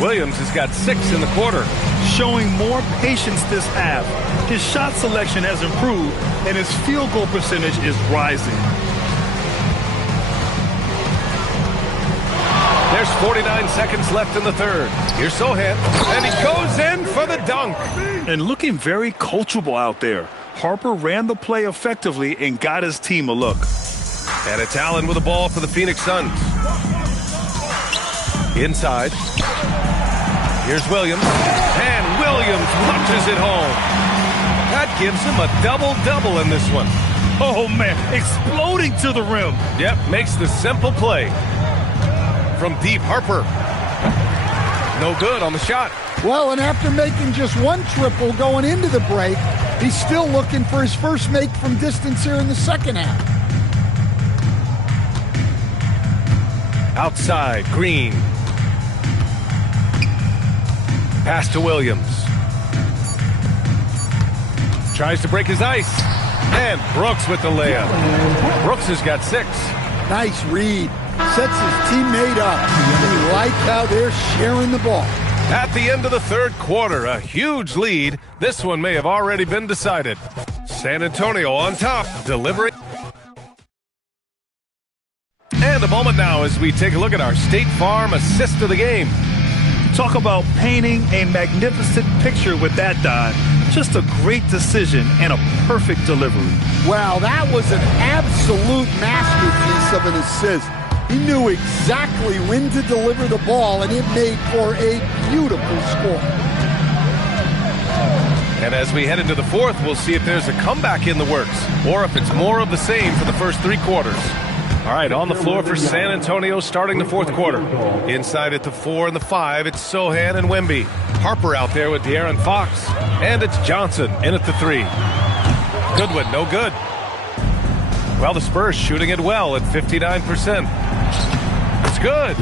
Williams has got 6 in the quarter. Showing more patience this half. His shot selection has improved, and his field goal percentage is rising. There's 49 seconds left in the third. Here's Sohan, and he goes in for the dunk. And looking very coachable out there. Harper ran the play effectively and got his team a look. And it's Allen with the ball for the Phoenix Suns. Inside. Here's Williams. And Williams punches it home. That gives him a double-double in this one. Oh, man. Exploding to the rim. Yep, makes the simple play. From deep, Harper. No good on the shot. Well, and after making just 1 triple going into the break, he's still looking for his first make from distance here in the second half. Outside, Green. Pass to Williams. Tries to break his ice. And Brooks with the layup. Brooks has got 6. Nice read. Sets his teammate up. You like how they're sharing the ball. At the end of the third quarter, a huge lead. This one may have already been decided. San Antonio on top, delivering. And a moment now as we take a look at our State Farm assist of the game. Talk about painting a magnificent picture with that dive. Just a great decision and a perfect delivery. Wow, that was an absolute masterpiece of an assist. He knew exactly when to deliver the ball, and it made for a beautiful score. And as we head into the fourth, we'll see if there's a comeback in the works, or if it's more of the same for the first 3 quarters. All right, on the floor for San Antonio starting the fourth quarter. Inside at the 4 and the 5, it's Sohan and Wemby. Harper out there with De'Aaron Fox. And it's Johnson in at the 3. Goodwin, no good. Well, the Spurs shooting it well at 59%. It's good.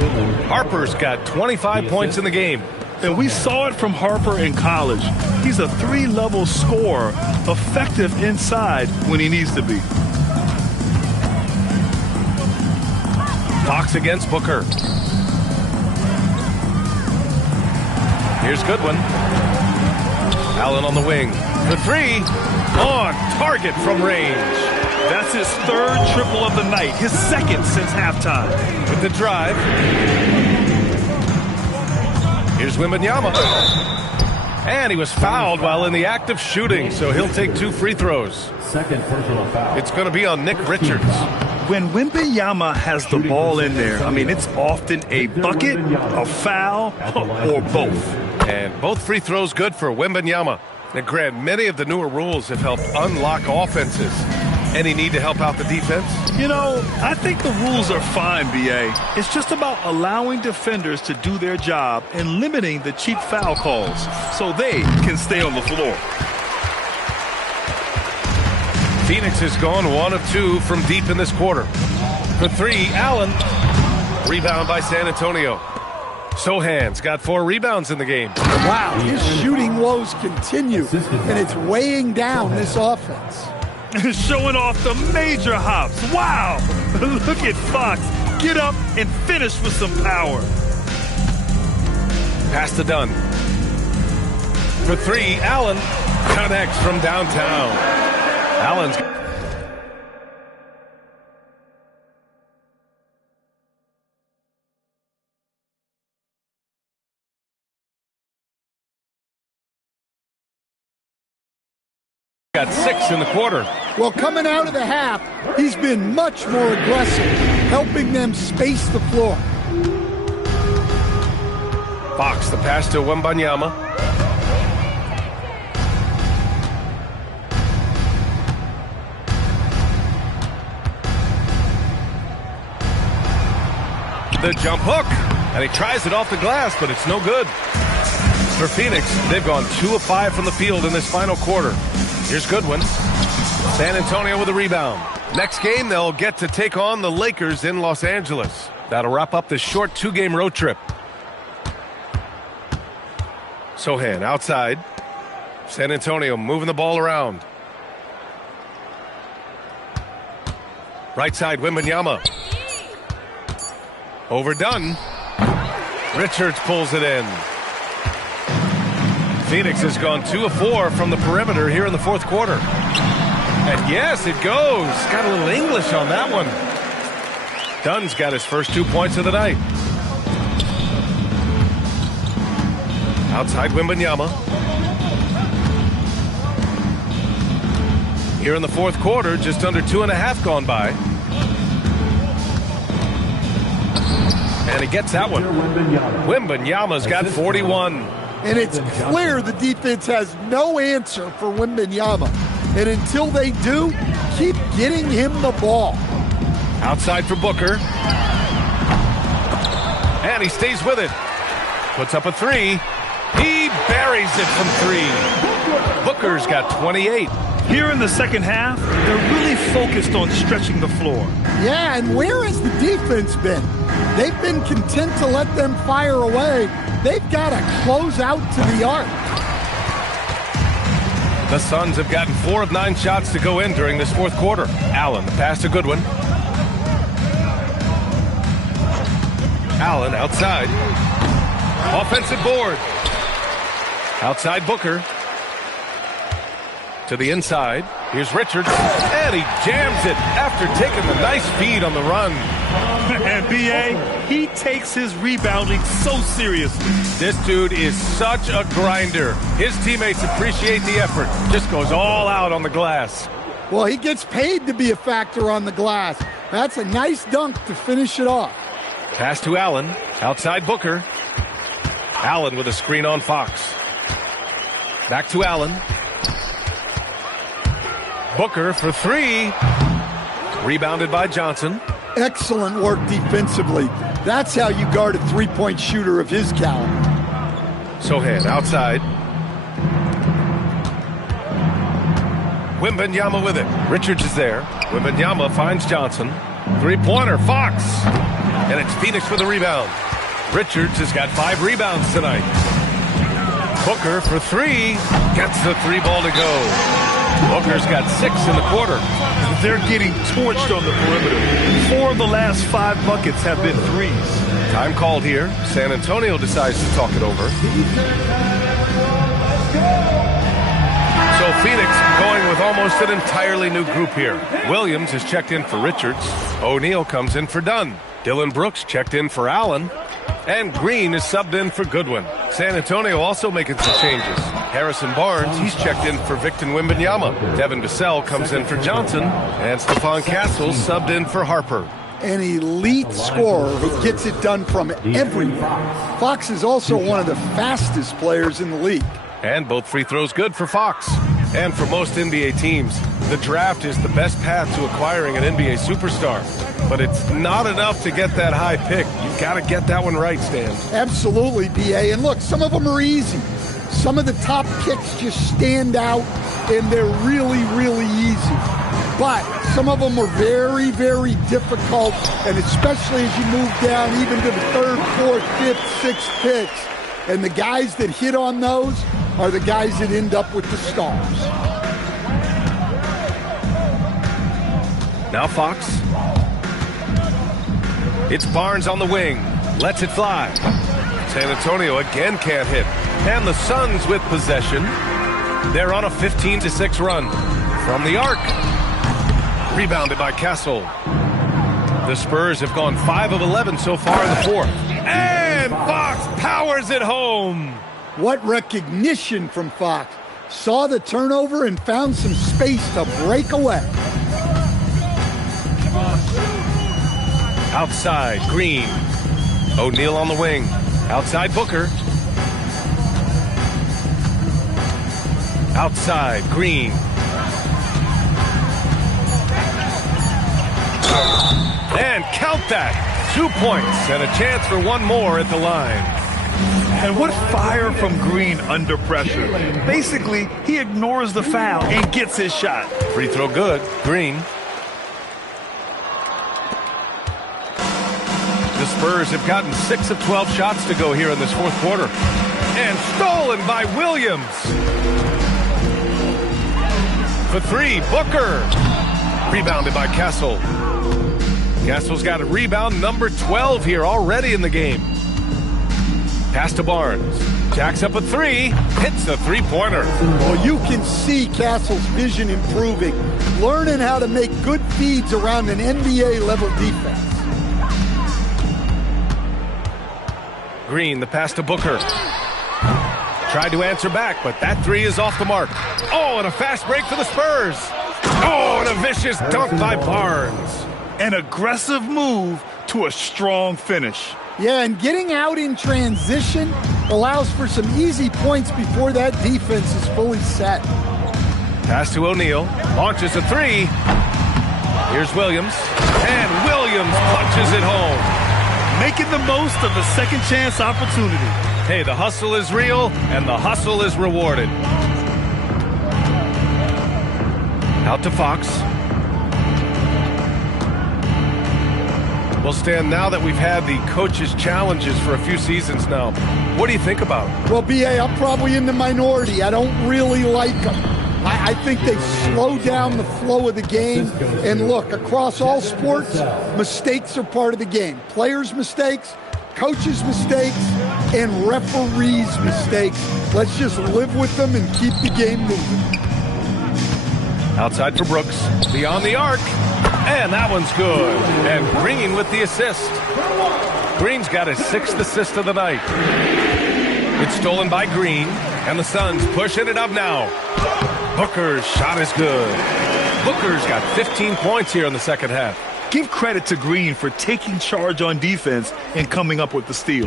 Harper's got 25 points in the game. And we saw it from Harper in college. He's a 3-level scorer, effective inside when he needs to be. Fox against Booker. Here's Goodwin. Allen on the wing. The 3 on target from range. That's his 3rd triple of the night, his 2nd since halftime. With the drive. Here's Wembanyama. And he was fouled while in the act of shooting, so he'll take 2 free throws. Second personal foul. It's going to be on Nick Richards. When Wembanyama has the ball in there, I mean, it's often a bucket, a foul, or both. And both free throws good for Wembanyama. Now, Grant, many of the newer rules have helped unlock offenses. Any need to help out the defense? You know, I think the rules are fine, B.A. It's just about allowing defenders to do their job and limiting the cheap foul calls so they can stay on the floor. Phoenix has gone 1 of 2 from deep in this quarter. For 3, Allen. Rebound by San Antonio. Sohan's got 4 rebounds in the game. Wow, his shooting woes continue, and it's weighing down this offense. Showing off the major hops. Wow! Look at Fox. Get up and finish with some power. Pass to Dunn. For 3, Allen connects from downtown. Allen's. got 6 in the quarter. Well, coming out of the half, he's been much more aggressive, helping them space the floor. Fox, the pass to Wembanyama. The jump hook, and he tries it off the glass, but it's no good. For Phoenix, they've gone 2 of 5 from the field in this final quarter. Here's Goodwin. San Antonio with a rebound. Next game, they'll get to take on the Lakers in Los Angeles. That'll wrap up this short 2-game road trip. Sohan outside. San Antonio moving the ball around. Right side, Wembanyama. Overdone. Richards pulls it in. Phoenix has gone 2 of 4 from the perimeter here in the fourth quarter. And yes, it goes. Got a little English on that one. Dunn's got his first 2 points of the night. Outside Wembanyama. Here in the fourth quarter, just under 2.5 gone by. And he gets that one. Wembanyama's got 41. And it's clear the defense has no answer for Wembanyama. And until they do, keep getting him the ball. Outside for Booker. And he stays with it. Puts up a 3. He buries it from 3. Booker's got 28. Here in the second half, they're really focused on stretching the floor. Yeah, and where has the defense been? They've been content to let them fire away. They've got to close out to the arc. The Suns have gotten 4 of 9 shots to go in during this fourth quarter. Allen, the pass to Goodwin. Allen outside. Offensive board. Outside Booker. To the inside. Here's Richards. And he jams it after taking the nice feed on the run. And B.A., he takes his rebounding so seriously. This dude is such a grinder. His teammates appreciate the effort. Just goes all out on the glass. Well, he gets paid to be a factor on the glass. That's a nice dunk to finish it off. Pass to Allen. Outside Booker. Allen with a screen on Fox. Back to Allen. Booker for 3. Rebounded by Johnson. Excellent work defensively. That's how you guard a three-point shooter of his caliber. Sohan outside. Wembanyama with it. Richards is there. Wembanyama finds Johnson. 3-pointer, Fox. And it's Phoenix with the rebound. Richards has got 5 rebounds tonight. Booker for 3. Gets the 3 ball to go. Booker's got 6 in the quarter. They're getting torched on the perimeter. 4 of the last 5 buckets have been threes. Time called here. San Antonio decides to talk it over. So Phoenix going with almost an entirely new group here. Williams is checked in for Richards. O'Neal comes in for Dunn. Dylan Brooks checked in for Allen. And Green is subbed in for Goodwin. San Antonio also making some changes. Harrison Barnes, he's checked in for Victor Wembanyama. Devin Vassell comes in for Johnson. And Stephon Castle subbed in for Harper. An elite scorer who gets it done from everywhere. Fox is also one of the fastest players in the league. And both free throws good for Fox. And for most NBA teams, the draft is the best path to acquiring an NBA superstar. But it's not enough to get that high pick. You've got to get that one right, Stan. Absolutely, B.A. And look, some of them are easy. Some of the top picks just stand out, and they're really, really easy. But some of them are very, very difficult, and especially as you move down even to the 3rd, 4th, 5th, 6th picks. And the guys that hit on those are the guys that end up with the stars. Now Fox. It's Barnes on the wing. Lets it fly. San Antonio again can't hit. And the Suns with possession. They're on a 15-6 run. From the arc. Rebounded by Castle. The Spurs have gone 5 of 11 so far in the fourth. And Fox powers it home. What recognition from Fox. saw the turnover and found some space to break away. Outside, Green. O'Neal on the wing. Outside, Booker. Outside, Green. And count that. 2 points and a chance for one more at the line. And what fire from Green under pressure. Basically, he ignores the foul and gets his shot. Free throw good. Green. The Spurs have gotten 6 of 12 shots to go here in this fourth quarter. And stolen by Williams. For three, Booker. Rebounded by Castle. Castle's got a rebound, number 12 here already in the game. Pass to Barnes. Jacks up a three. Hits the three-pointer. Well, you can see Castle's vision improving, learning how to make good feeds around an NBA-level defense. Green, the pass to Booker. Tried to answer back, but that three is off the mark. Oh, and a fast break for the Spurs. Oh, and a vicious dunk by Barnes. An aggressive move to a strong finish. Yeah, and getting out in transition allows for some easy points before that defense is fully set. Pass to O'Neal. Launches a three. Here's Williams. And Williams punches it home. Making the most of the second chance opportunity. Hey, the hustle is real, and the hustle is rewarded. Out to Fox. Well, Stan, now that we've had the coaches' challenges for a few seasons now, what do you think about it? Well, B.A., I'm probably in the minority. I don't really like them. I think they slow down the flow of the game. And look, across all sports, mistakes are part of the game. Players' mistakes, coaches' mistakes, and referees' mistakes. Let's just live with them and keep the game moving. Outside for Brooks. Beyond the arc. And that one's good. And Green with the assist. Green's got his 6th assist of the night. It's stolen by Green. And the Suns pushing it up now. Booker's shot is good. Booker's got 15 points here in the second half. Give credit to Green for taking charge on defense and coming up with the steal.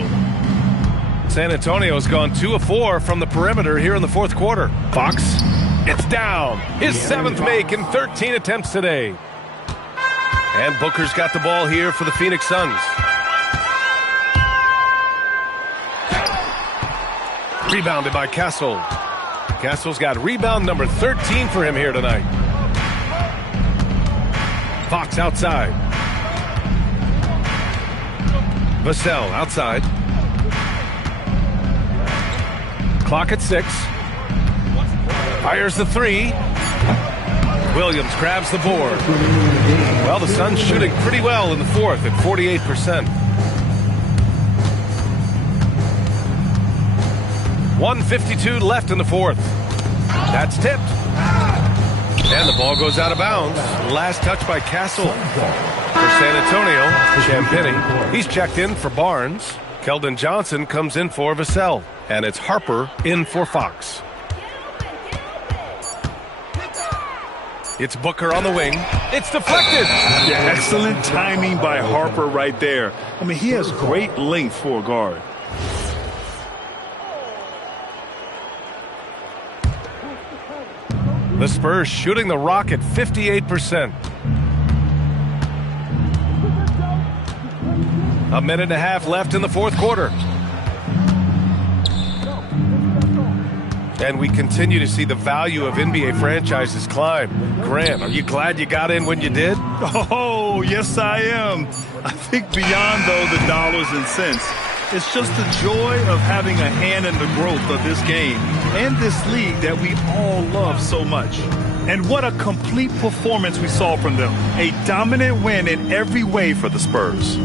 San Antonio's gone 2 of 4 from the perimeter here in the fourth quarter. Fox, it's down. His 7th make in 13 attempts today. And Booker's got the ball here for the Phoenix Suns. Rebounded by Castle. Castle's got rebound number 13 for him here tonight. Fox outside. Vassell outside. Clock at 6. Fires the three. Williams grabs the board. Well, the Suns shooting pretty well in the fourth at 48%. 1:52 left in the fourth. That's tipped. And the ball goes out of bounds. Last touch by Castle. For San Antonio, Champagny. He's checked in for Barnes. Keldon Johnson comes in for Vassell. And it's Harper in for Fox. It's Booker on the wing. It's deflected. Excellent timing by Harper right there. I mean, he has great length for a guard. The Spurs shooting the rock at 58%. A minute and a half left in the fourth quarter. And we continue to see the value of NBA franchises climb. Grant, are you glad you got in when you did? Oh, yes, I am. I think beyond, though, the dollars and cents, it's just the joy of having a hand in the growth of this game and this league that we all love so much. And what a complete performance we saw from them. A dominant win in every way for the Spurs.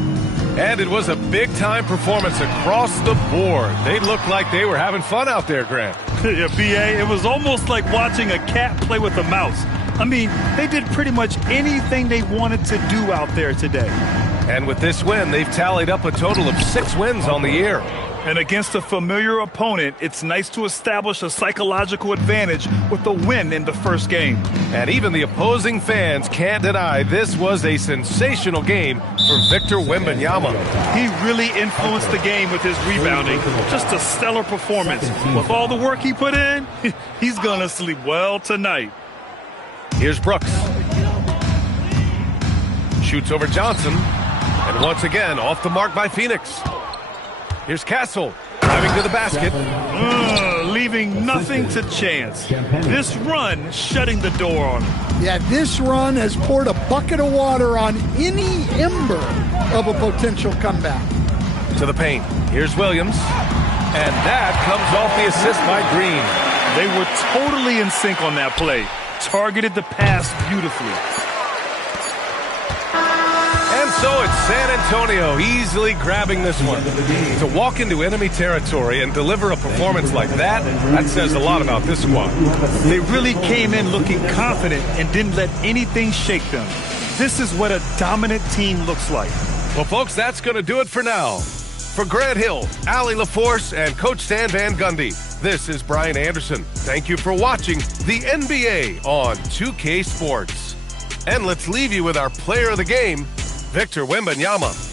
And it was a big-time performance across the board. They looked like they were having fun out there, Grant. Yeah, B.A., it was almost like watching a cat play with a mouse. I mean, they did pretty much anything they wanted to do out there today. And with this win, they've tallied up a total of 6 wins on the year. And against a familiar opponent, it's nice to establish a psychological advantage with a win in the first game. And even the opposing fans can't deny this was a sensational game for Victor Wembanyama. He really influenced the game with his rebounding. Just a stellar performance. With all the work he put in, he's going to sleep well tonight. Here's Brooks. Shoots over Johnson. And once again, off the mark by Phoenix. Here's Castle, driving to the basket. Leaving nothing to chance. This run shutting the door on him. Yeah, this run has poured a bucket of water on any ember of a potential comeback. To the paint. Here's Williams. And that comes off the assist by Green. They were totally in sync on that play. Targeted the pass beautifully. And so it's San Antonio easily grabbing this one. To walk into enemy territory and deliver a performance like that, that says a lot about this squad. They really came in looking confident and didn't let anything shake them. This is what a dominant team looks like. Well, folks, that's going to do it for now. For Grant Hill, Allie LaForce, and Coach Stan Van Gundy, this is Brian Anderson. Thank you for watching the NBA on 2K Sports. And let's leave you with our player of the game, Victor Wembanyama.